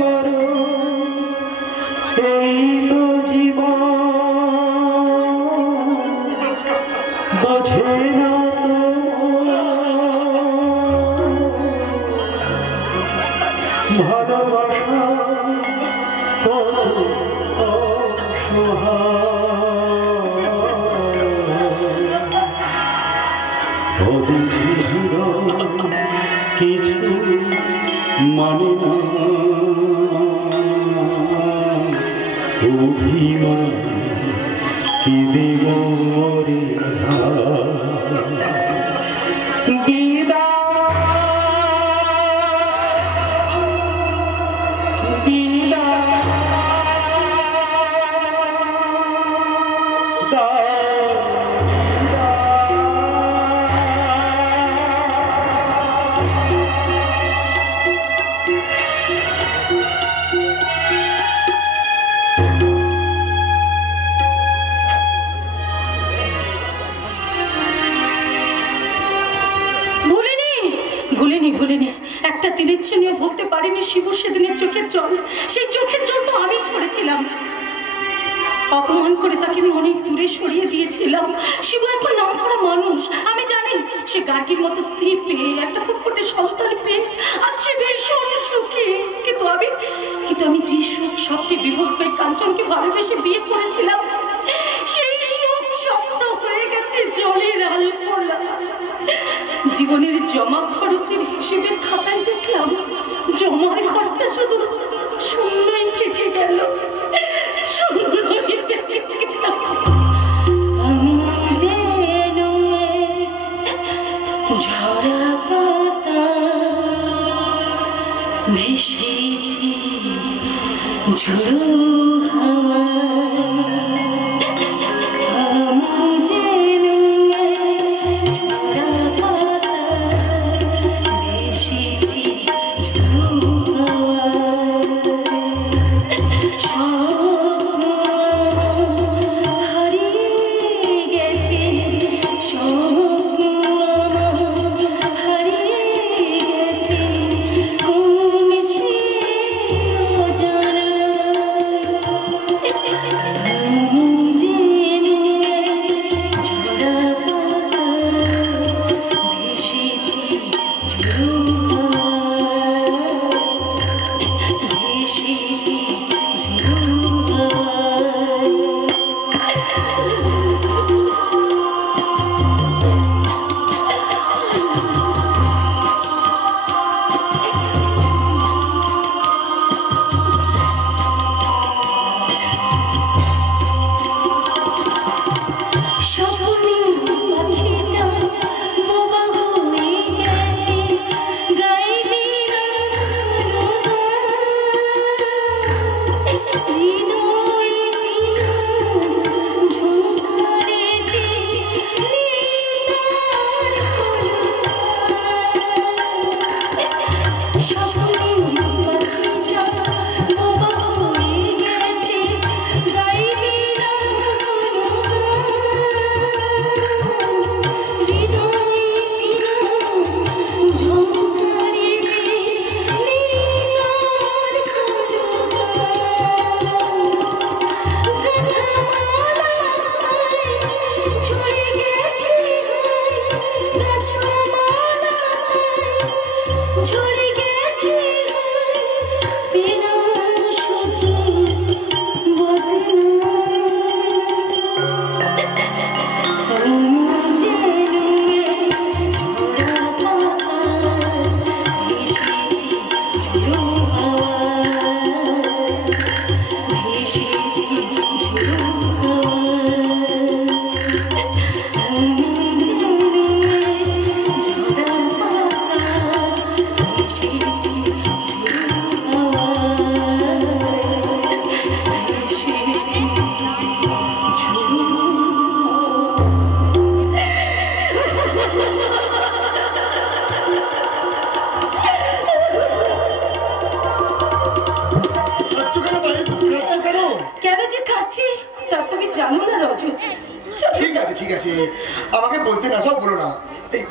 বরণ। এই তো জীবন বোঝে না তো ভালোবাসা কত অসহায়। অবুঝি হৃদয় কিছু মানে না, অভিমান কি দেব মরে পারেনি শিবুর সেদিনের চোখের জল। সেই চোখের জল তো আমি ছড়েছিলাম। অপমান করে তাকে আমি অনেক দূরে সরিয়ে দিয়েছিলাম। শিবু এখন নাম করা মানুষ, আমি জানি। সে গার্গীর মতো স্ত্রী পেয়ে, একটা ফুটফুটে সন্তান পেয়ে আজ সে ভীষণ সুখী। কিন্তু আমি যে সুখ স্বপ্নে বিভোর হয়ে কাঞ্চনকে ভালোবেসে বিয়ে করেছিলাম, সেই সুখ স্বপ্ন হয়ে গেছে জলের আলপনা। জীবনের জমা খরচের হিসেবে খাতায় দেখলাম জমার ঘরটা শুধু শূন্যই থেকে গেল। আমি যেন ঝরা পাতা ভেসেছি ঝড়ো হাওয়া। আমি যেন ঝরা পাতা ভেসেছি ঝড়ো ঠিক আছে, আমাকে বলতে না সব বলো না। এই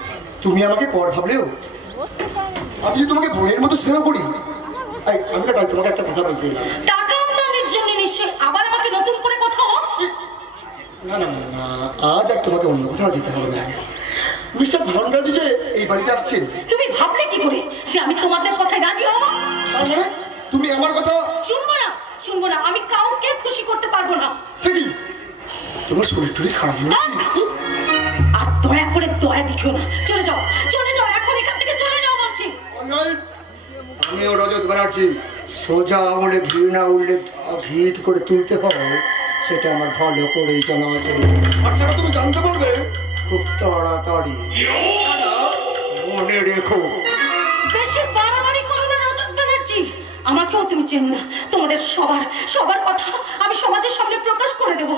তুমি আমাকে পর ভাবলেও আমি যে তোমাকে বোনের মতো স্নেহ করি। আমি না ভাই তোমাকে একটা কথা বলতে, টাকা আমদানির জন্য নিশ্চয়ই আবার আমাকে নতুন করে কথা। না না না, আজ আর তোমাকে অন্য কোথাও যেতে হবে না। মিস্টার ধনরাজি যে এই বাড়িতে আসছেন, তুমি ভাবলে কি করে যে আমি তোমাদের কথায় রাজি হব? তার মানে তুমি আমার কথা শুনবো না, আমি কাউকে খুশি করতে পারবো না। সে কি তোমার শরীর টরীর খারাপ না? আর দয়া করে দয়া দেখিও না, চলে যাও এখন এখান থেকে চলে যাও বলছি। আমিও রজত ব্যানার্জি, সোজা আমলে ঘি না উঠলে ঘিট করে তুলতে হয় সেটা আমার ভালো করেই জানা আছে। আর সেটা তুমি জানতে পারবে খুব তাড়াতাড়ি, মনে রেখো। বেশি বাড়াবাড়ি করো না রজত ব্যানার্জি, আমাকেও তুমি চেনো না। তোমাদের সবার কথা আমি সমাজের সামনে প্রকাশ করে দেব।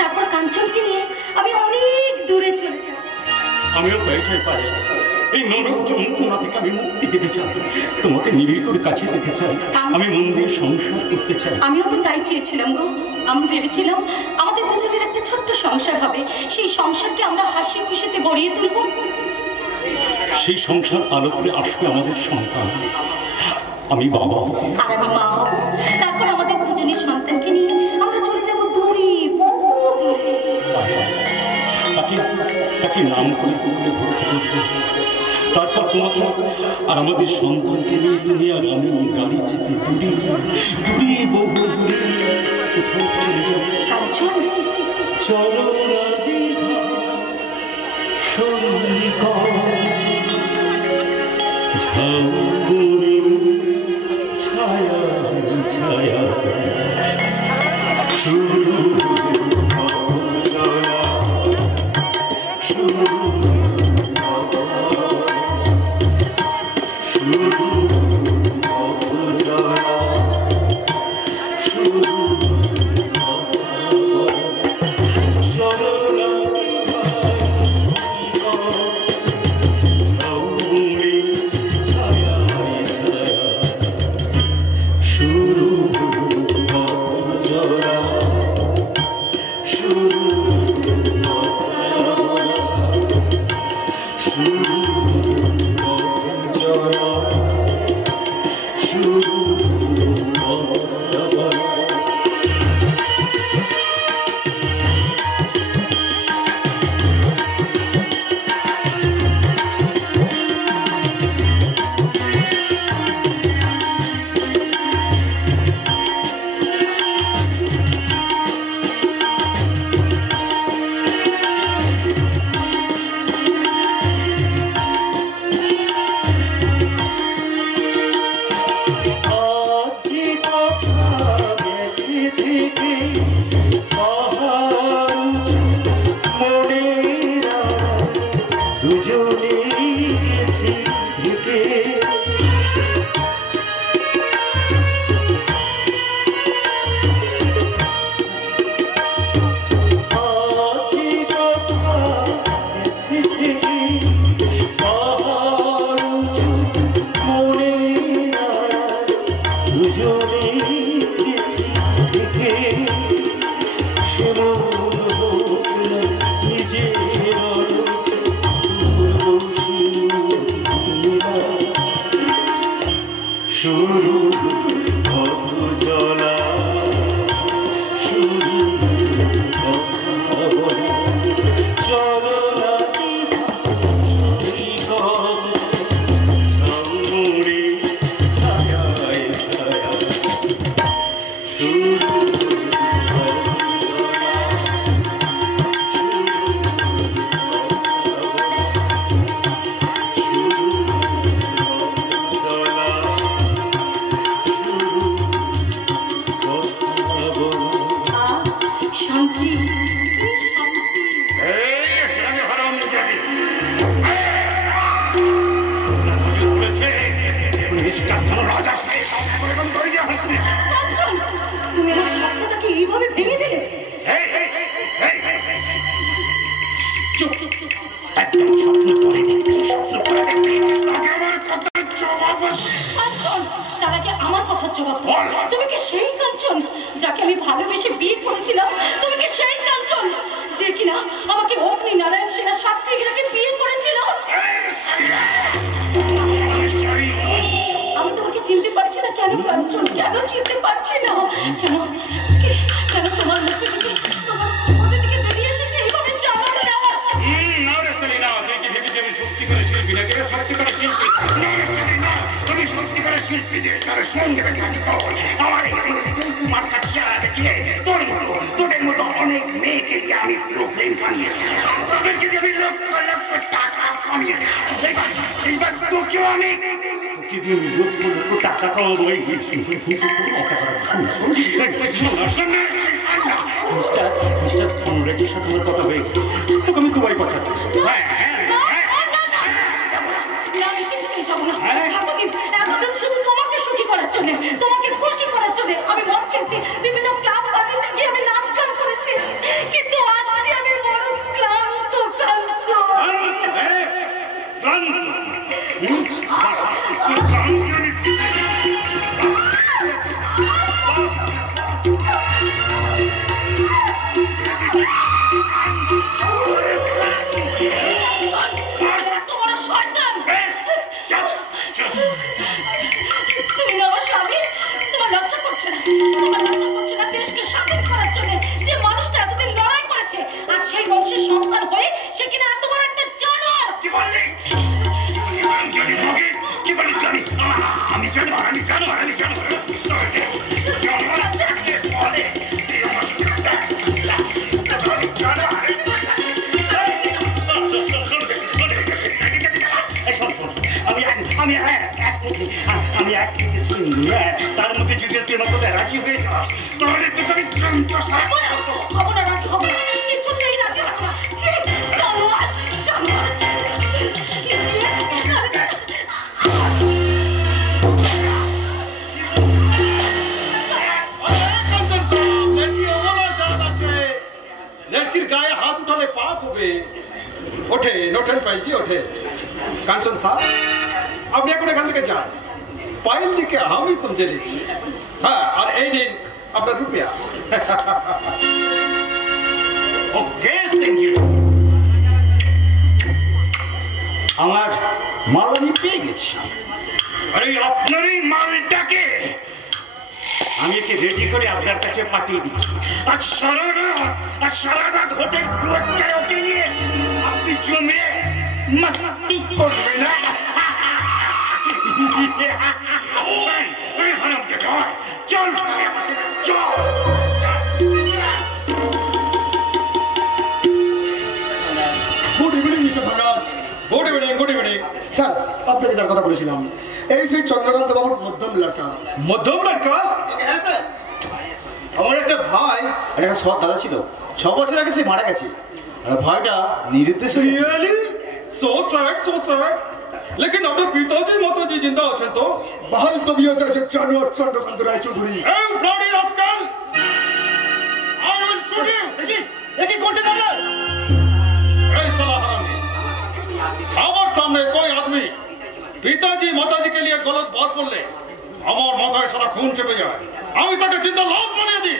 তারপর কাঞ্চনকে নিয়ে আমি অনেক দূরে চলে যাব। আমিও তাই চাই পাই। এই নরক যন্ত্রণা থেকে আমি মুক্তি পেতে চাই, তোমাকে নিবিড় করে কাছে পেতে চাই, আমি মন দিয়ে সংসার করতে চাই। আমিও তো তাই চেয়েছিলাম গো। আমি ভেবেছিলাম আমাদের দুজনের একটা ছোট্ট সংসার হবে, সেই সংসারকে আমরা হাসি খুশিতে গড়িয়ে তুলব। সেই সংসার আলো করে আসবে আমাদের সন্তান। আমি বাবা আর আমি মা হব। তারপর আমাদের দুজনের সন্তানকে নিয়ে আমরা চলে যাবো দূরে, বহু দূরে। তাকে নাম করে স্কুলে ভর্তি করবো। তারপর তোমাকে আর আমাদের সন্তানকে নিয়ে তুমি আর আমি গাড়ি চেপে দূরে দূরে, বহু দূরে কোথাও চলে যাবো। কাঞ্চন, চলো না দীঘা সন্নিকট, ঝাউবনে ছায়া ছায়া শুরু চলা, শুরু চলা, শুরু চলো না ছায়া ছায়া শুরু চলা, শুরু শুরু চলা, শুরু শুরু পথ চলা, শুরু কথা বলা, চলো না ঝাউবনে ছায়া ছায়া শুরু শান্তি, কাঞ্চন, তুমি আমার স্বপ্নটাকে এইভাবে ভেঙে দিলে। একদম স্বপ্ন করে দেখবি, স্বপ্ন করে দেখবি, আগে আমার কথার জবাব আছে। কাঞ্চন, তার আগে আমার কথা জবাব দাও। তুমি কি সেই কাঞ্চন যাকে আমি ভালোবেসে বিয়ে করেছিলাম? তুমি কি সেই কাঞ্চন যে কিনা আমাকে অগ্নি নারায়ণ সেনা সাত্রিকরাকে বিয়ে করেছিল? আমি তোমাকে চিনতে পারছি না কেন কাঞ্চন? কেন চিনতে পারছি না? কেন কেন তোমার মুখে থেকে তোমার মধ্যে থেকে বেরিয়ে এসেছে এইভাবে জানালে আওয়াজ? না রে সেলিনা, তুই কি ভেবেছিস আমি সত্যি করে শিল্পী নাকি? সত্যি করে শিল্পী না রে সেলিনা, তুমি সত্যি করে শিল্পী যে তার সঙ্গে থাকিস তো আমার এই শিল্পী মার্কা চেহারা দেখিয়ে তোদের মতো অনেক মেয়েকে দিয়ে আমি প্রোগ্রাম বানিয়েছি, তাদেরকে দিয়ে আমি লক্ষ লক্ষ টাকা কামিয়ে এইবার তোকেও আমি লক্ষ লক্ষ টাকা কামাবো। মিস্টার অনুরাজের সাথে আমার কথা হয়ে গেল, তোকে আমি দুবাই পাঠাবো। এতদিন শুধু তোমাকে সুখী করার জন্য, তোমাকে খুশি করার জন্য আমি মদ খেয়েছি, বিভিন্ন ক্লাব পার্টিতে গিয়ে আমি নাচ গান করেছি, কিন্তু আজ আমি বড় ক্লান্ত কাঞ্চন। ক্লান্ত বংশের সন্তান হয়ে সে কিনা এত বড় একটা জানোয়ার। কি বললি? আমি জানি মগে কি বলি তুই? আমি জানোয়ার, আমি জানোয়ার, আমি জানোয়ার। জানোয়ার যাকে বলে তুই আমার সঙ্গে দেখছিস না। আমি জানোয়ার। আমি এক থেকে তার মধ্যে যদি তুই আমার কথা রাজি হয়ে যাস তাহলে তোকে আমি হবো না, রাজি হবো না, কিছুতেই রাজি হবো না। জানোয়ার, জানোয়ার। लड़कीर गाয়ে হাত উঠালে পাপ হবে। ওঠে ওঠেন পাইজি ওঠে। কাঞ্চন সাহেব আপনি এখন এখান থেকে যান, পাইল দিকে আমি সমঝে নিচ্ছি। হ্যাঁ, আর এই নিন আপনার রুপিয়া। ওকে, থ্যাংক ইউ। আমার মাল আমি পেয়ে গেছি। আরে আপনারই মালটাকে আমি একে রেডি করে আপনার কাছে পাঠিয়ে দিচ্ছি। আর সারা রাত হোটেল ক্লোজ করে ওকে নিয়ে আপনি জমে মস্তি করবেন না। চল চল। Good evening mister Dhanraj. Good evening, good evening. Sir, আপনাকে যার কথা বলেছিলাম, এই সেই চন্দ্রকান্ত বাবুর মধ্যম লড়কা। মধ্যম লড়কা? হ্যাঁ স্যার, আমার একটা ভাই আর একটা সৎ দাদা ছিল, 6 বছর আগে সে মারা গেছে। আর ভাইটা নিরুদ্দেশ হয়ে গেছে। Really? So sad, so sad. लेकिन अपने पिताजी माताजी जिंदा আছেন তো? बहाल तबीयत ऐसे जानवर चंद्रकांत राय Chaudhary. Hey, bloody rascal! I will shoot you! একই করছে দাদা। Hey, साला हरामी! हमारे सामने कोई आदमी पिताजी माताजी के लिए गलत बात बोल ले, আমার মাথায় সারা খুন চেপে যায়। আমি তাকে জিন্দা লাশ বানিয়ে দিই।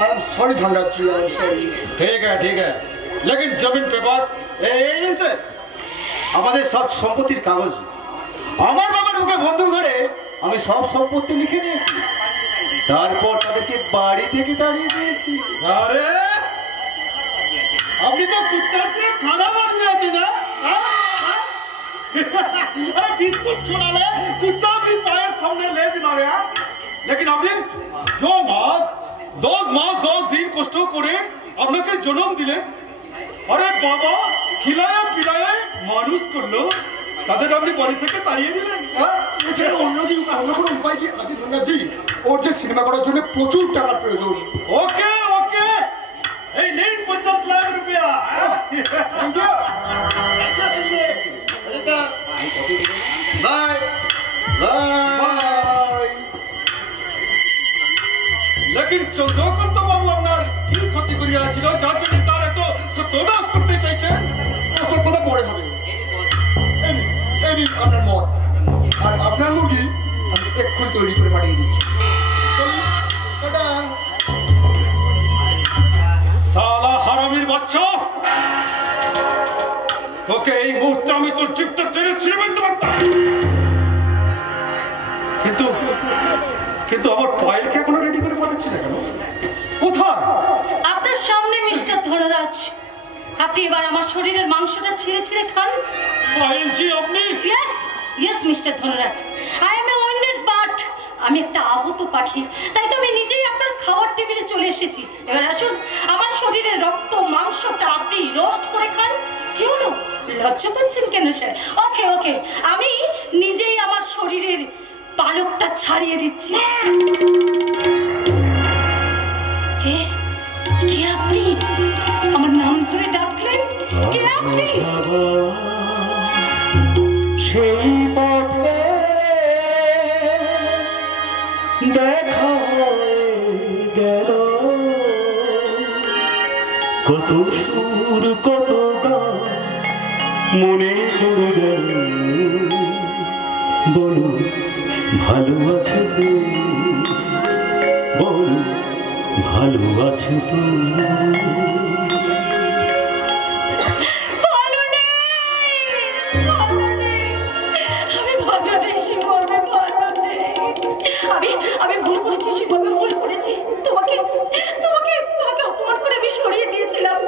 I am sorry Dhanraj ji, I am sorry. ठीक है, लेकिन जमीन पेपर्स এই নিন স্যার, আমাদের সব সম্পত্তির কাগজ। আমার বাবার মুখে বন্দুক ধরে আমি সব সম্পত্তি লিখে নিয়েছি। তারপর তাদেরকে বাড়ি থেকে তাড়িয়ে দিয়েছি। আরে আপনি তো কুত্তা से खाना मार दिया जी ना? अरे बिस्कुट छोड़ा ले, कुत्ता भी पैर सामने ले दिला रे। लेकिन আপনি जो मास 10 दिन কষ্ট করে আপনাকে জন্ম দিলেন, আরে বাবা খিলায়া পিলায়া মানুষ করলো, তাদের আপনি বাড়ি থেকে তাড়িয়ে দিলেন। এছাড়া অন্য কোনো উপায় কি আছে ধনরাজ জি? ওর যে সিনেমা করার জন্য প্রচুর টাকার প্রয়োজন। ওকে ওকে, এই নিন 50 লাখ রুপিয়া। Thank you. Bye bye. लेकिन চন্দ্রকান্ত বাবু আপনার কি ক্ষতি করিয়াছিল যার জন্য তার এত সর্বনাশ করতে চাইছেন? ওসব কথা পরে হবে। এই নিন আপনার মত, আর আপনার মুরগি আমি এক্ষুনি তৈরি করে পাঠিয়ে দিচ্ছি। চলুন, টাটা। সালা হারামির বাচ্চা, তোকে এই মুহূর্তে আমি তোর জীবটা টেনে ছিঁড়ে ফেলতে পারতাম, কিন্তু আমার পায়েলকে এখনো রেডি করে পাঠাচ্ছি না কেন? কোথায়? আপনার সামনে মিস্টার ধনরাজ, আপনি এবার আমার শরীরের মাংসটা ছিঁড়ে ছিঁড়ে খান। পায়েল জি আপনি? Yes mister Dhanraj, I M A wanted bird. আমি একটা আহত পাখি, তাই তো আমি নিজেই আপনার খাওয়ার টেবিলে চলে এসেছি। এবার আসুন, আমার শরীরের রক্ত মাংসটা আপনি রোস্ট করে খান। কি হলো, লজ্জা পাচ্ছেন কেন স্যার? ওকে ওকে, আমি নিজেই আমার শরীরের পালকটা ছাড়িয়ে দিচ্ছি। কে কে আপনি? আমার নাম ধরে ডাকলেন? কে আপনি? সেই পথে দেখা গেল কত সুর কত গান মনে পড়ে গেল। বলো ভালো আছো তো, বলো ভালো আছো তো। আমি ভুল করেছি শিবু, আমি ভুল করেছি। তোমাকে তোমাকে তোমাকে অপমান করে আমি সরিয়ে দিয়েছিলাম।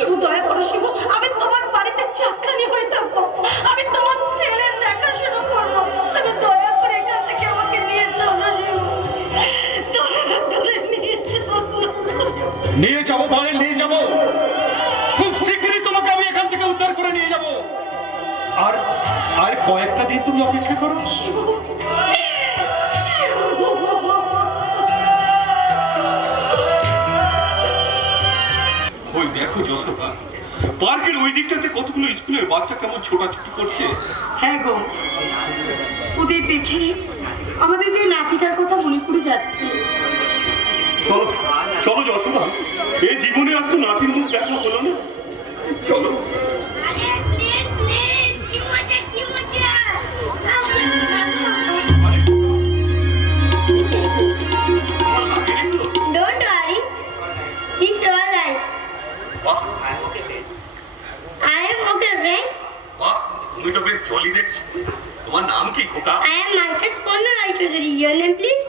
শিবু দয়া করো শিবু, আমি তোমার বাড়িতে চাকরানি হয়ে থাকবো, আমি তোমার ছেলের দেখাশোনা করবো, তুমি দয়া করে এখান থেকে আমাকে নিয়ে চলো শিবু, দয়া করে নিয়ে চলো। নিয়ে যাবো বলে নিয়ে যাবো, খুব শীঘ্রই তোমাকে আমি এখান থেকে উদ্ধার করে নিয়ে যাবো। আর আর কয়েকটা দিন তুমি অপেক্ষা করো। শিবু ওই দেখো যশোদা, পার্কের ওই দিকটাতে কতগুলো স্কুলের বাচ্চা কেমন ছোটাছুটি করছে। হ্যাঁ গো, ওদের দেখে আমাদের যে নাতিটার কথা মনে পড়ে যাচ্ছে। চলো চলো যশোদা, এই জীবনে আর তো নাতির মুখ দেখা হলো না, চলো। আরে, ওঠো, ওঠো। আমার লাগেনি তো? Don't worry, he's all right. বাহ I am okay, friend. বাহ, তুমি তো বেশ জলি দেখছি। তোমার নাম কি খোকা? I am Marcus Ponna Rai Chaudhary. Your name, please?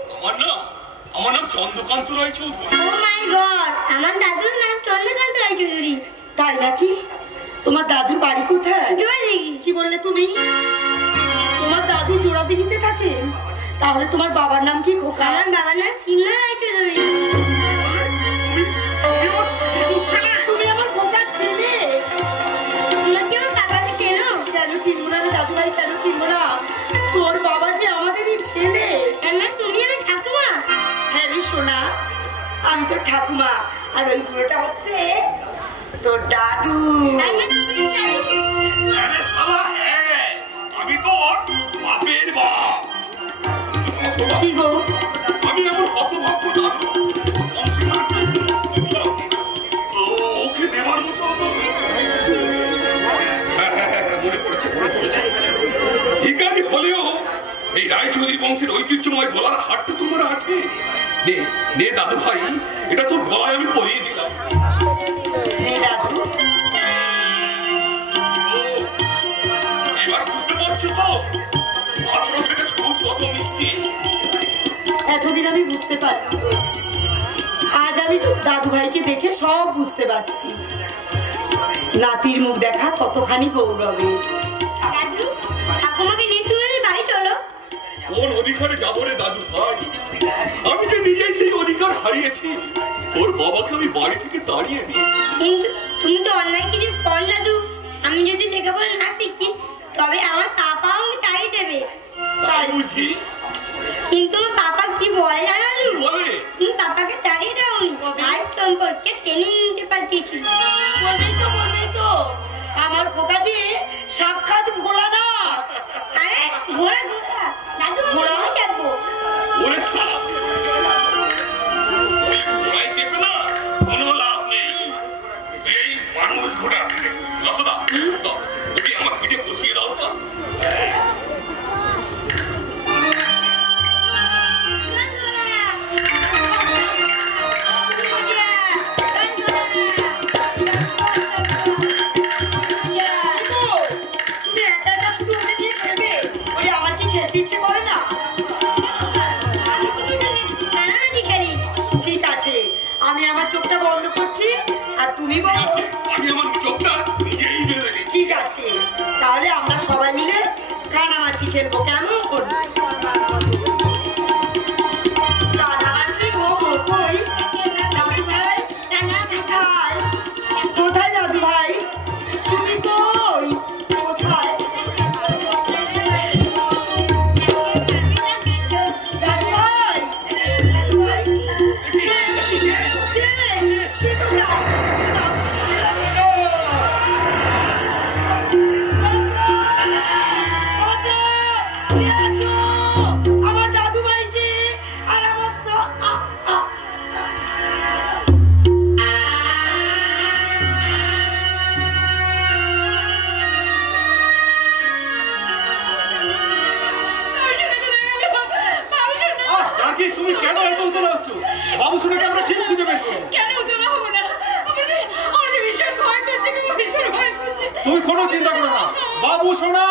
আমার নাম চন্দ্রকান্ত রায় চৌধুরী। Oh my God! আমার দাদুর নাম চন্দ্রকান্ত রায় চৌধুরী। তাই নাকি? তোমার দাদুর বাড়ি কোথায়? জয়দিঘি। কি বললে তুমি? তোমার দাদু জোড়াদিঘিতে থাকেন? তাহলে তোমার বাবার নাম কি খোকা? আমার বাবার নাম সিমনা রায় চৌধুরী। তুমি আমার খোকার ছেলে। তোমরা কি আমার বাবাকে চেনো? কেন চিনবো না? দাদু ভাই কেন চিনবো না? তোর বাবা যে আমাদেরই ছেলে। তুমি আমার ঠাকুমা। হ্যাঁ রে সোনা, আমি তোর ঠাকুমা, আর ওই বুড়োটা হচ্ছে তোর দাদু। আরে শালা, হ্যাঁ, আমি তোর বাপের বাপ। কি গো? আমি এমন হতভাগ্য দাদু, ওকে দেওয়ার মতো। মনে পড়েছে, মনে পড়েছে। ভিখারি হলেও এই রায়চৌধুরী বংশের ঐতিহ্যময় গলার হাটটা তোমার আছে। নে নে দাদু ভাই, এটা তোর গলায় আমি পরিয়ে দিলাম। নে দাদু। এবার বুঝতে পারছো তো আসলে সেটা খুব কত মিষ্টি। এতদিন আমি বুঝতে পারি, আজ আমি তো দাদু ভাইকে দেখে সব বুঝতে পারছি। নাতির মুখ দেখা কতখানি গৌরবে। দাদু, ঠাকুমাকে নিয়ে তুমি বাড়ি চলো। কোন অধিকারে যাবো রে দাদু ভাই? আমি যে নিজেই সেই অধিকার হারিয়েছি। তোর বাবাকে আমি বাড়ি থেকে তাড়িয়ে দিয়েছি। কিন্তু তুমি তো অন্যায় কিছু কর দাদু। আমি যদি লেখাপড়া না শিখি তবে আমার পাপা আমাকে তাড়িয়ে দেবে। তাই বুঝি? কিন্তু আমার পাপা কি বলে জানো দাদু? বলে তুমি পাপাকে তাড়িয়ে দাওনি, লাইফ সম্পর্কে ট্রেনিং নিতে পাঠিয়েছিল। বলবেই তো আমার খোকা যে সাক্ষাৎ ভোলা না। আরে ঘোড়া ঘোড়া দাদু, ঘোড়া? আমি যাবো। ওরে শালা, ওই ঘোড়ায় চেপে না কোনো লাভ নেই। এই মানুষ ঘোড়া যশোদা, দাও, ওকে আমার পিঠে বসিয়ে দাও তো। তুমি একা একা শুধু ওকে নিয়ে খেলবে? ওই আমার কি খেলতে ইচ্ছে করে না? ঠিক আছে, আমি আমার চোখটা বন্ধ করছি আর তুমি ঠিক বলো। আছে, আমি আমার চোখটা নিজেই বেঁধে দিচ্ছি। ঠিক আছে, তাহলে আমরা সবাই মিলে কানামাছি খেলবো, কেমন? কানামাছি গো কই? দাদু ভাই কোথায়? কোথায় দাদু ভাই? তুমি কই? কোথায়? দাদু ভাই, দাদু ভাই, কে? কে তোমরা? ছেড়ে দাও, ছেড়ে দাও। আমার দাদু ভাইকে আর আমার তুমি কেন এত উতলা হচ্ছ? বাবু শোনাকে আমরা ঠিক খুঁজে বের করবো। কেন উতলা হবো না? আমার যে ভীষণ ভয় করছে, ভীষণ ভয় করছে। তুমি কোনো চিন্তা করো না, বাবু শোনা।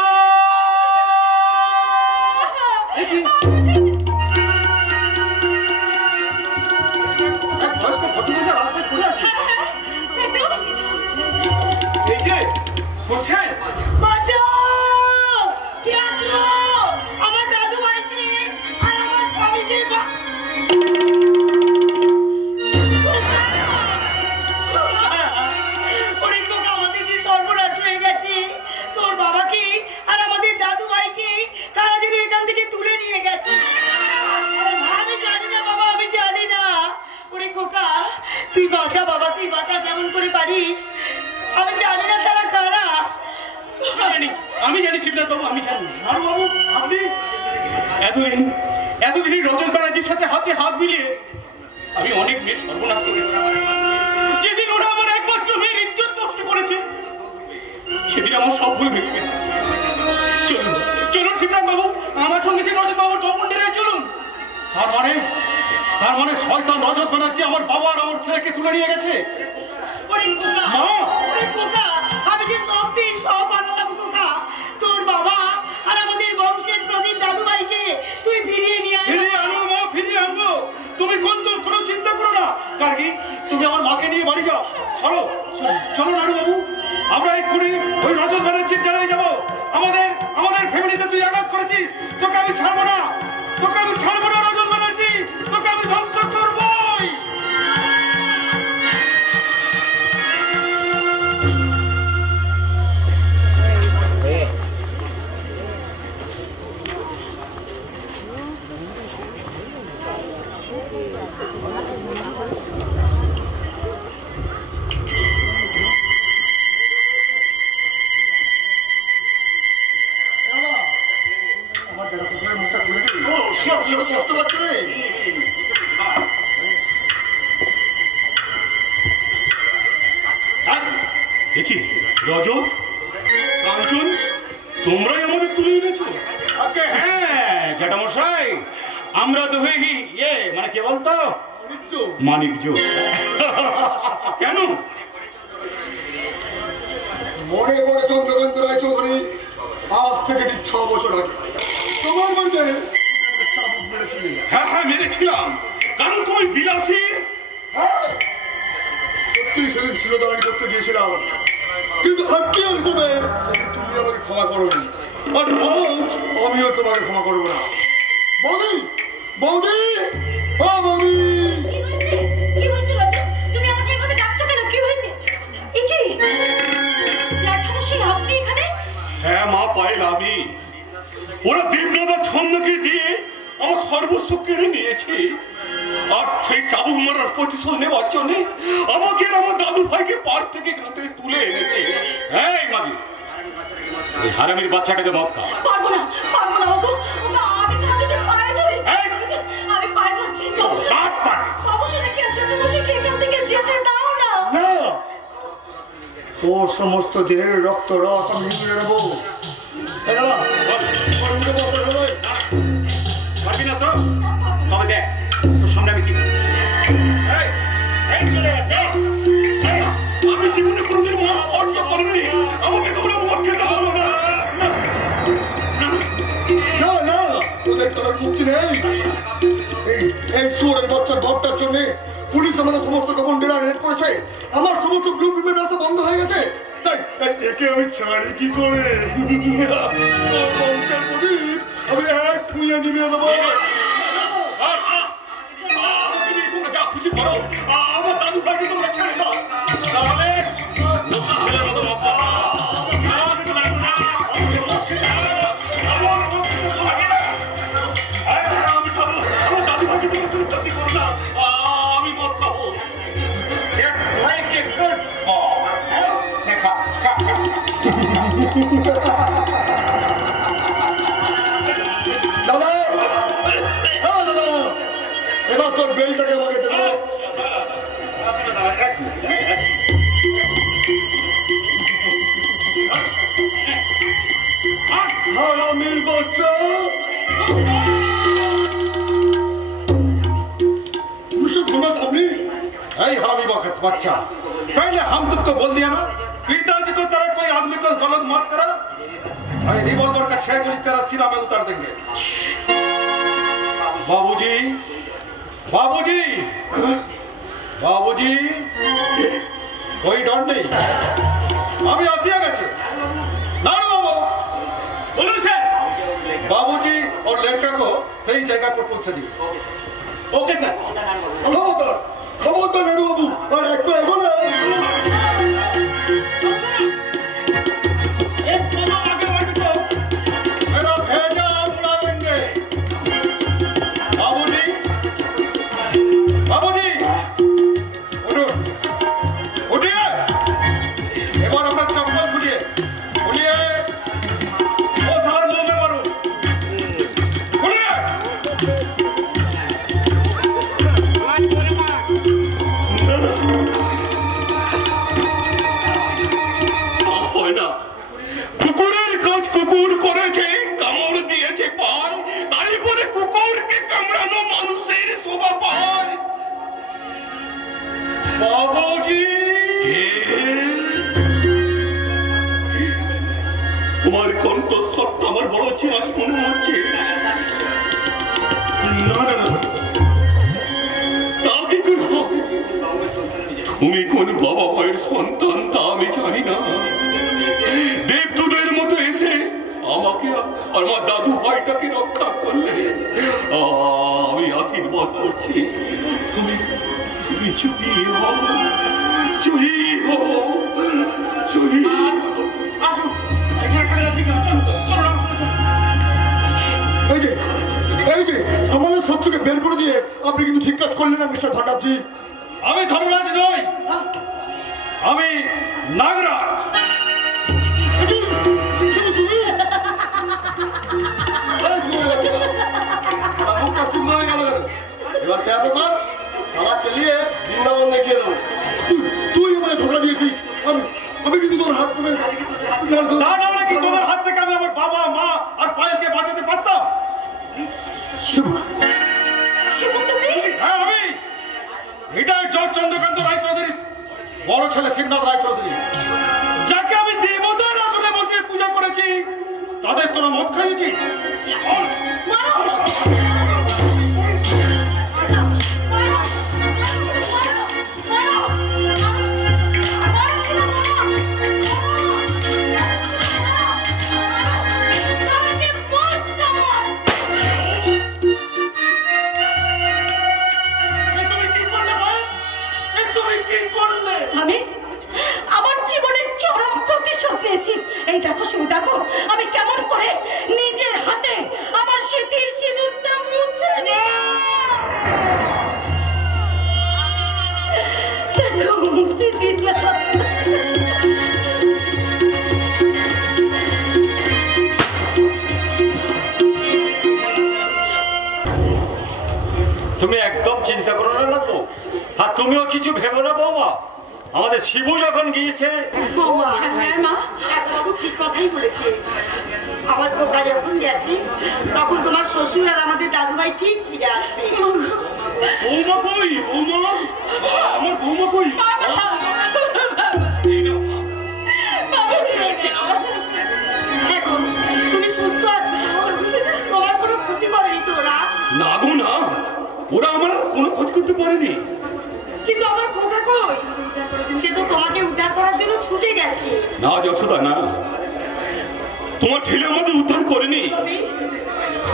বয়স্ক ভদ্রমহিলা রাস্তায় পড়ে আছে। শুনছেন? বাঁচাও! কে আছো? আমার দাদু ভাইকে আর আমার স্বামীকে ওরে খোকা, আমাদের যে সর্বনাশ হয়ে গেছে। তোর বাবাকে আর আমাদের দাদু ভাইকে কারা যেন এখান থেকে তুলে নিয়ে গেছে। আমি জানি না বাবা, আমি জানি না। ওরে খোকা, তুই বাঁচা বাবা, তুই বাঁচা যেমন করে পারিস। আমি জানি না তারা কারা। আমি জানি শিবনাথ বাবু, আমি জানি। নাড়ু বাবু, আপনি এতদিন রজত ব্যানার্জির সাথে হাতে হাত মিলিয়ে আমি অনেক মেয়ের সর্বনাশ করেছি। যেদিন ওরা আমার একমাত্র মেয়ের ইজ্জত নষ্ট করেছে, সেদিন আমার সব ভুল ভেঙে গেছে। চলুন চলুন শিবনাথ বাবু, আমার সঙ্গে সে রজত বাবুর দমনডেরায় চলুন। তার মানে শয়তান রজত ব্যানার্জি আমার বাবা আর আমার ছেলেকে তুলে নিয়ে গেছে। ওরে খোকা, ওরে খোকা, আমি যে সব পেয়ে সব বানালাম খোকা। তোর বাবা আর আমাদের বংশের প্রদীপ দাদু ভাইকে তুই ফিরিয়ে নিয়ে আয়। ফিরিয়ে আনবো মা, ফিরিয়ে আনবো। তুমি কোনো চিন্তা করো না। কার্গি, তুমি আমার মাকে নিয়ে বাড়ি যাও। চলো চলো নাড়ু বাবু, আমরা এক্ষুনি ওই রজত ব্যানার্জির ডেরায় যাবো। আমাদের ফ্যামিলিতে তুই আঘাত করেছিস, তোকে আমি ছাড়বো না, তোকে আমি ছাড়বো না রজত ব্যানার্জি, তোকে আমি ধ্বংস করবোই। আমার ছেলে শ্বশুরের মুখটা খুলে দিবি। ও কষ্ট পাচ্ছে রে। দেখি রজত, কাঞ্চন, তোমরাই আমাদের তুলে এনেছো? ওকে, হ্যাঁ জ্যাঠামশাই, আমরা তো হয়ে গি মানে কে বলতো মানিকজ। কেন? মনে পড়ে চন্দ্রকান্ত রায়চৌধুরী, আজ থেকে ঠিক 6 বছর আগে তোমার বাড়িতে চাবুক মেরেছিলেন। হ্যাঁ হ্যাঁ মেরেছিলাম, কারণ তুমি বিলাসী। হ্যাঁ, সত্যি সেদিন শিরোধারণ করতে গিয়েছিলাম, কিন্তু আত্মীয় হিসেবে সেদিন তুমি আমাকে ক্ষমা করোনি, আর আজ আমিও তোমাকে ক্ষমা করবো না। বৌদি, বৌদি, ও বৌদি। কি হয়েছে? কি হয়েছে রজত? তুমি আমাকে এভাবে ডাকছো কেন? কি হয়েছে? এ কি? জ্যাঠামশাই, আপনি এখানে? হ্যাঁ মা, পাইল আমি। ওরা দেবনাথা ছন্দকে দিয়ে আমার সর্বস্ব কেড়ে নিয়েছে, আর সেই চাবুক মারার প্রতিশোধ নেওয়ার জন্য আমাকে আর আমার দাদু ভাইকে পার থেকে এখান থেকে তুলে এনেছে। এই মাগি, এই হারামির বাচ্চাটাকে মত খা। পারবো না, পারবো না ওগো, ওগো, আমি তোমাদের পায়ে ধরি। আমি পায়ে ধরছি। সমস্যাটা কি? জ্যাঠামশাইকে এখান থেকে যেতে দাও না। না, ও সমস্ত দেহের রক্ত রস আমি নিয়ে নেবো। পারবি না তো? তবে দেখ তোর সামনে আমি কি করি। আমি জীবনে কোনোদিন মদ স্পর্শ করিনি, আমাকে তোমরা মদ খেতে বলো না। না না, ওদের করার মুক্তি নেই। এই শুয়োরের বাচ্চার ঘরটার জন্য পুলিশ আমাদের সমস্ত গোপন ডেরা রেড করেছে, আমার সমস্ত ব্লু প্রিন্টের রাস্তা বন্ধ হয়ে গেছে। তাই একে আমি ছাড়ি কি করে? বংশের প্রদীপ আমি এক খুঁয়ে নিভিয়ে দেবো। তোমরা যা খুশি করো, আমার দাদু ভাইকে তোমরা ছেড়ে দাও, তাহলে ছেলের মতো মত খা। আমি খাবো, আমার দাদু ভাইকে তোমরা কোনো ক্ষতি করো না, আমি মদ খাবো। It's like a good ball. খা খা খা। দাদা, দাদা, এবার তোর বেলটাকে আমাকে দেবো। হারামির বাচ্চা, আপনি এই हरामी बच्चा, पहले हम तुमको बोल दिया ना, पिताजी को तरह कोई आदमी को गलत मत करा। अरे रिवॉल्वर का 6 गोली तेरा सीना में उतार देंगे। बाबूजी, बाबूजी, बाबूजी, कोई डर नहीं। अभी আসিয়া গেছে। না বাবু বলুন স্যার। बाबूजी और लड़का को सही जगह पर पहुंचा दिए। Okay sir. खबरदार नाड़ू बाबू और एक बार बोला एक कदम आगे बढ़ तो मेरा भेजा उड़ा देंगे। बाबूजी बाबूजी उठो उठिए एक बार अपना चप्पल खुलिए खुलिए वो सार मुंह में मारो खुलिए। কুকুরের কাজ কুকুর করেছে, কামড় দিয়েছে পান, তাই বলে কুকুরকে কামড়ানো মানুষের শোভা পায়। बाबूजी তোমার কণ্ঠস্বরটা আমার বড় চেঞ্জ মনে হচ্ছে। না না না, তা কি করে হয়? তুমি কোন বাবা মায়ের সন্তান তা আমি জানি না। দেবদূতের মতো এসে আমাকে আর আমার দাদু ভাইটাকে রক্ষা করলে। আমি আশীর্বাদ করছি, তুমি তুমি জয়ী হও, জয়ী হও, জয়ী হও। আসুন এখানে খেলা দিকে চলো চলো এই যে আমাদের শত্রুকে বের করে দিয়ে আপনি কিন্তু ঠিক কাজ করলেন না মিস্টার ঠাকুরজি। আমি ধর্মরাজ নই, আমি নাগরাজ। এবার क्या ব্যাপার সালা के लिए বৃন্দাবন গিয়ে দেবো। তুই আমাকে ধোকা দিয়েছিস। আমি কিন্তু তোর হাত ধরে না না না কি তোদের হাত থেকে আমি আমার বাবা মা আর পায়েলকে বাঁচাতে পারতাম? শিবু তুমি? হ্যাঁ আমি রিটায়ার্ড জজ চন্দ্রকান্ত রায়চৌধুরী বড় ছেলে শিবনাথ রায়চৌধুরী, যাকে আমি দেবতার আসনে বসিয়ে পূজা করেছি। তাদের তোরা মদ খাইয়েছিস। আমি আমার জীবনের চরম প্রতিশোধ পেয়েছি। এই দেখো শুধু দেখো আমি কেমন করে নিজের হাতে আমার স্মৃতির সিঁদুরটা মুছে দেখো মুছে দিলাম। তুমি একদম চিন্তা করো না তো, আর তুমিও কিছু ভেবো না বৌমা। আমাদের শিবু যখন গিয়েছে বৌমা, হ্যাঁ মা, বাবু ঠিক কথাই বলেছে। আমার খোকা যখন গেছে তখন তোমার শ্বশুর আর আমাদের দাদু ভাই ঠিক ফিরে আসবে। বৌমা কই? বৌমা, আমার বৌমা কই? দেখো তুমি সুস্থ আছো, তোমার কোনো ক্ষতি করেনি তো ওরা? না গো না, ওরা আমার কোনো ক্ষতি করতে পারেনি। কিন্তু আমার খোকা কই? সে তো তোমাকে উদ্ধার করার জন্য ছুটে গেছে। না যশোদা না, তোমার ছেলে আমাদের উদ্ধার করেনি।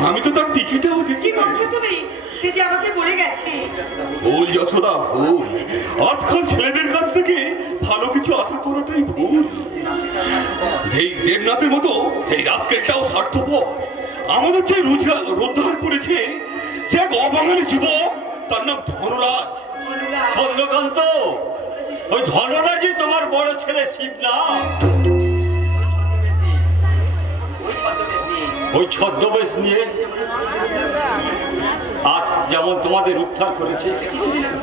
আমি তো তার টিকিটাও কি দেখি। বলছো তুমি? সে যে আমাকে বলে গেছে। ভুল যশোদা, ভুল। আজকাল ছেলেদের কাছ থেকে ভালো কিছু আশা করাটাই ভুল। এই দেবনাথের মতো সেই রাজকেলটাও স্বার্থপর। আমাদের যে রোজগার করেছে সে এক অবাঙালি যুবক, তার নাম ধনরাজ। চন্দ্রকান্ত, ওই ধনরাজই তোমার বড় ছেলে শিবনাথ। ওই ছদ্মবেশ নিয়ে আজ যেমন তোমাদের উদ্ধার করেছে,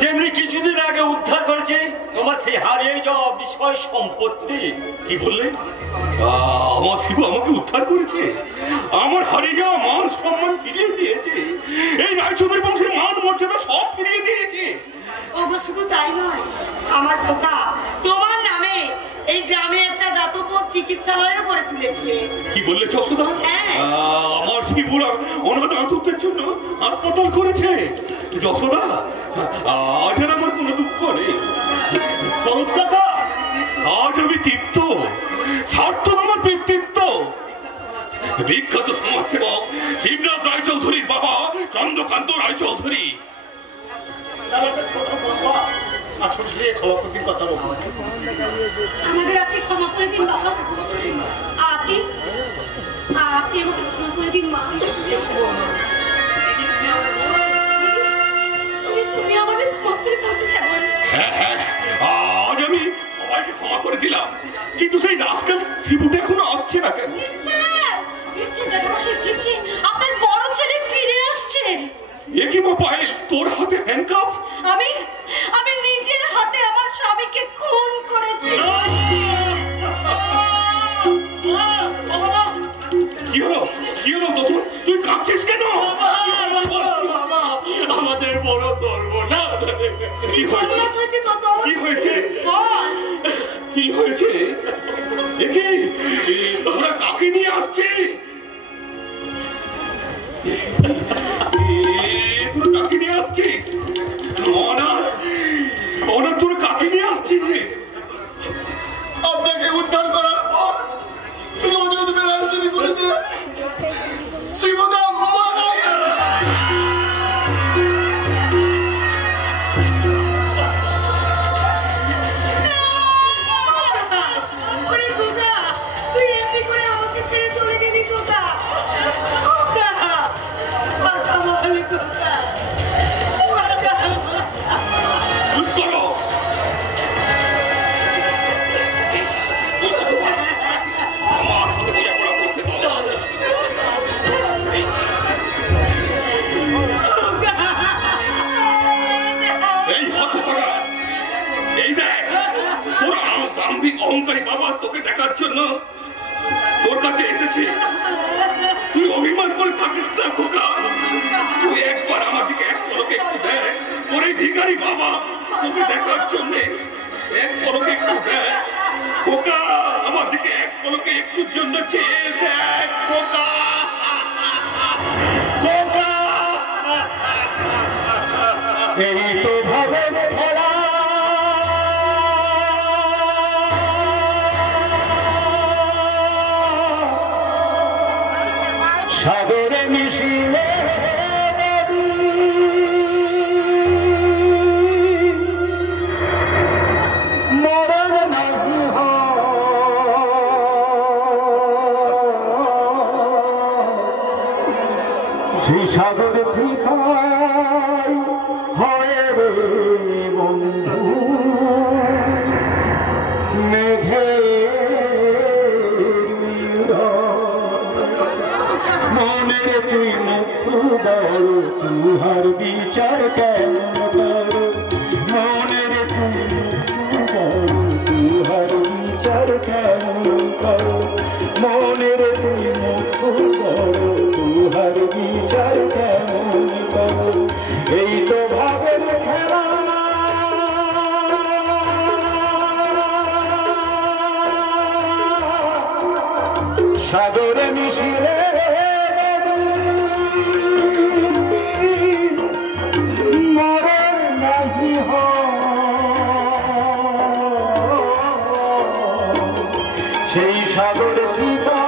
তেমনি কিছুদিন আগে উদ্ধার করেছে তোমার সেই হারিয়ে যাওয়া বিষয় সম্পত্তি। কি বললে? আমার শিবু আমাকে উদ্ধার করেছে, আমার হারিয়ে যাওয়া মান সম্মান ফিরিয়ে দিয়েছে, এই রায়চৌধুরী বংশের মান মর্যাদা সব ফিরিয়ে দিয়েছে। ওগো শুধু তাই নয়, আমার খোকা তোমার নামে এই গ্রামে একটা দাতব্য চিকিৎসালয়ও গড়ে তুলেছে। কি বললে যশোদা? আমার শিবুরা অনাথ আত্মহত্যার জন্য হাসপাতাল করেছে। যশোদা, আজ আর আমার কোনো দুঃখ নেই। আজ আমি তৃপ্ত, সার্থক আমার পিতৃত্ব। বিখ্যাত সমাজসেবক শিবনাথ রায়চৌধুরীর বাবা চন্দ্রকান্ত রায়চৌধুরী। আমাদের আপনি ক্ষমা করে দিন বাবা, আপনি আপনি আমাকে ক্ষমা করে দিন মা। তুমি আমাদের ক্ষমা করে দাও তো কেমন? হ্যাঁ হ্যাঁ, আজ আমি সবাইকে ক্ষমা করে দিলাম, কিন্তু সেই রাস্কাল শিবুটা এখনো আসছে না কেন? আপনার বড় ছেলে ফিরে আসছে। এ কি মা পায়েল, তোর হাতে হ্যান্ডকাপ? আমি নিজের হাতে আমার স্বামীকে খুন করেছি। কি হলো তোর? তুই কাঁদছিস কেন? আমাদের বড় সর্বনাশ। কি হয়েছে? কি হয়েছে? দেখি ওরা কাকে নিয়ে আসছে? তোরা কাকে নিয়ে আসছিস? অনাথ তোরা কাকে নিয়ে আসছিস রে? আপনাকে উদ্ধার করার পর রজত বেরাচ্ছি বলেছে শিবদা মারা গেল। তুই এমনি করে আমাকে ছেড়ে চলে গেলি কোথা? চুপ করো। আমার সাথে বোঝাপড়া করতে দাও। এই হতভাগা, এই দেখ তোর দাম্ভিক অহংকারী বাবা তোকে দেখার জন্য তোর কাছে এসেছে। তুই অভিমান করে থাকিস না খোকা। তুই একবার আমার দিকে এক পলকে একটু দেখ। তোর এই ভিখারি বাবা তোকে দেখার জন্য এক পলকে একটু দেখ খোকা। আমার দিকে এক পলকে একটুর জন্য চেয়ে দেখ খোকা। এই তো ভাবের খেলা, সাগরে মিশিলে মরণ নাহি সেই সাগরে ঠিকাই হয় রে বন্ধু মেঘে মনের তুই মুখ বড় তুহার বিচার কেমন করো? মনের তুই মুখ বড় তুহার বিচার কেমন করো? মনের তুই মুখ বড় তুহার বিচার কেমন করো? এই তো ভাবের খেলা, সাগরে মিশিলে মরণ নাহি সেই সাগর ঠিকা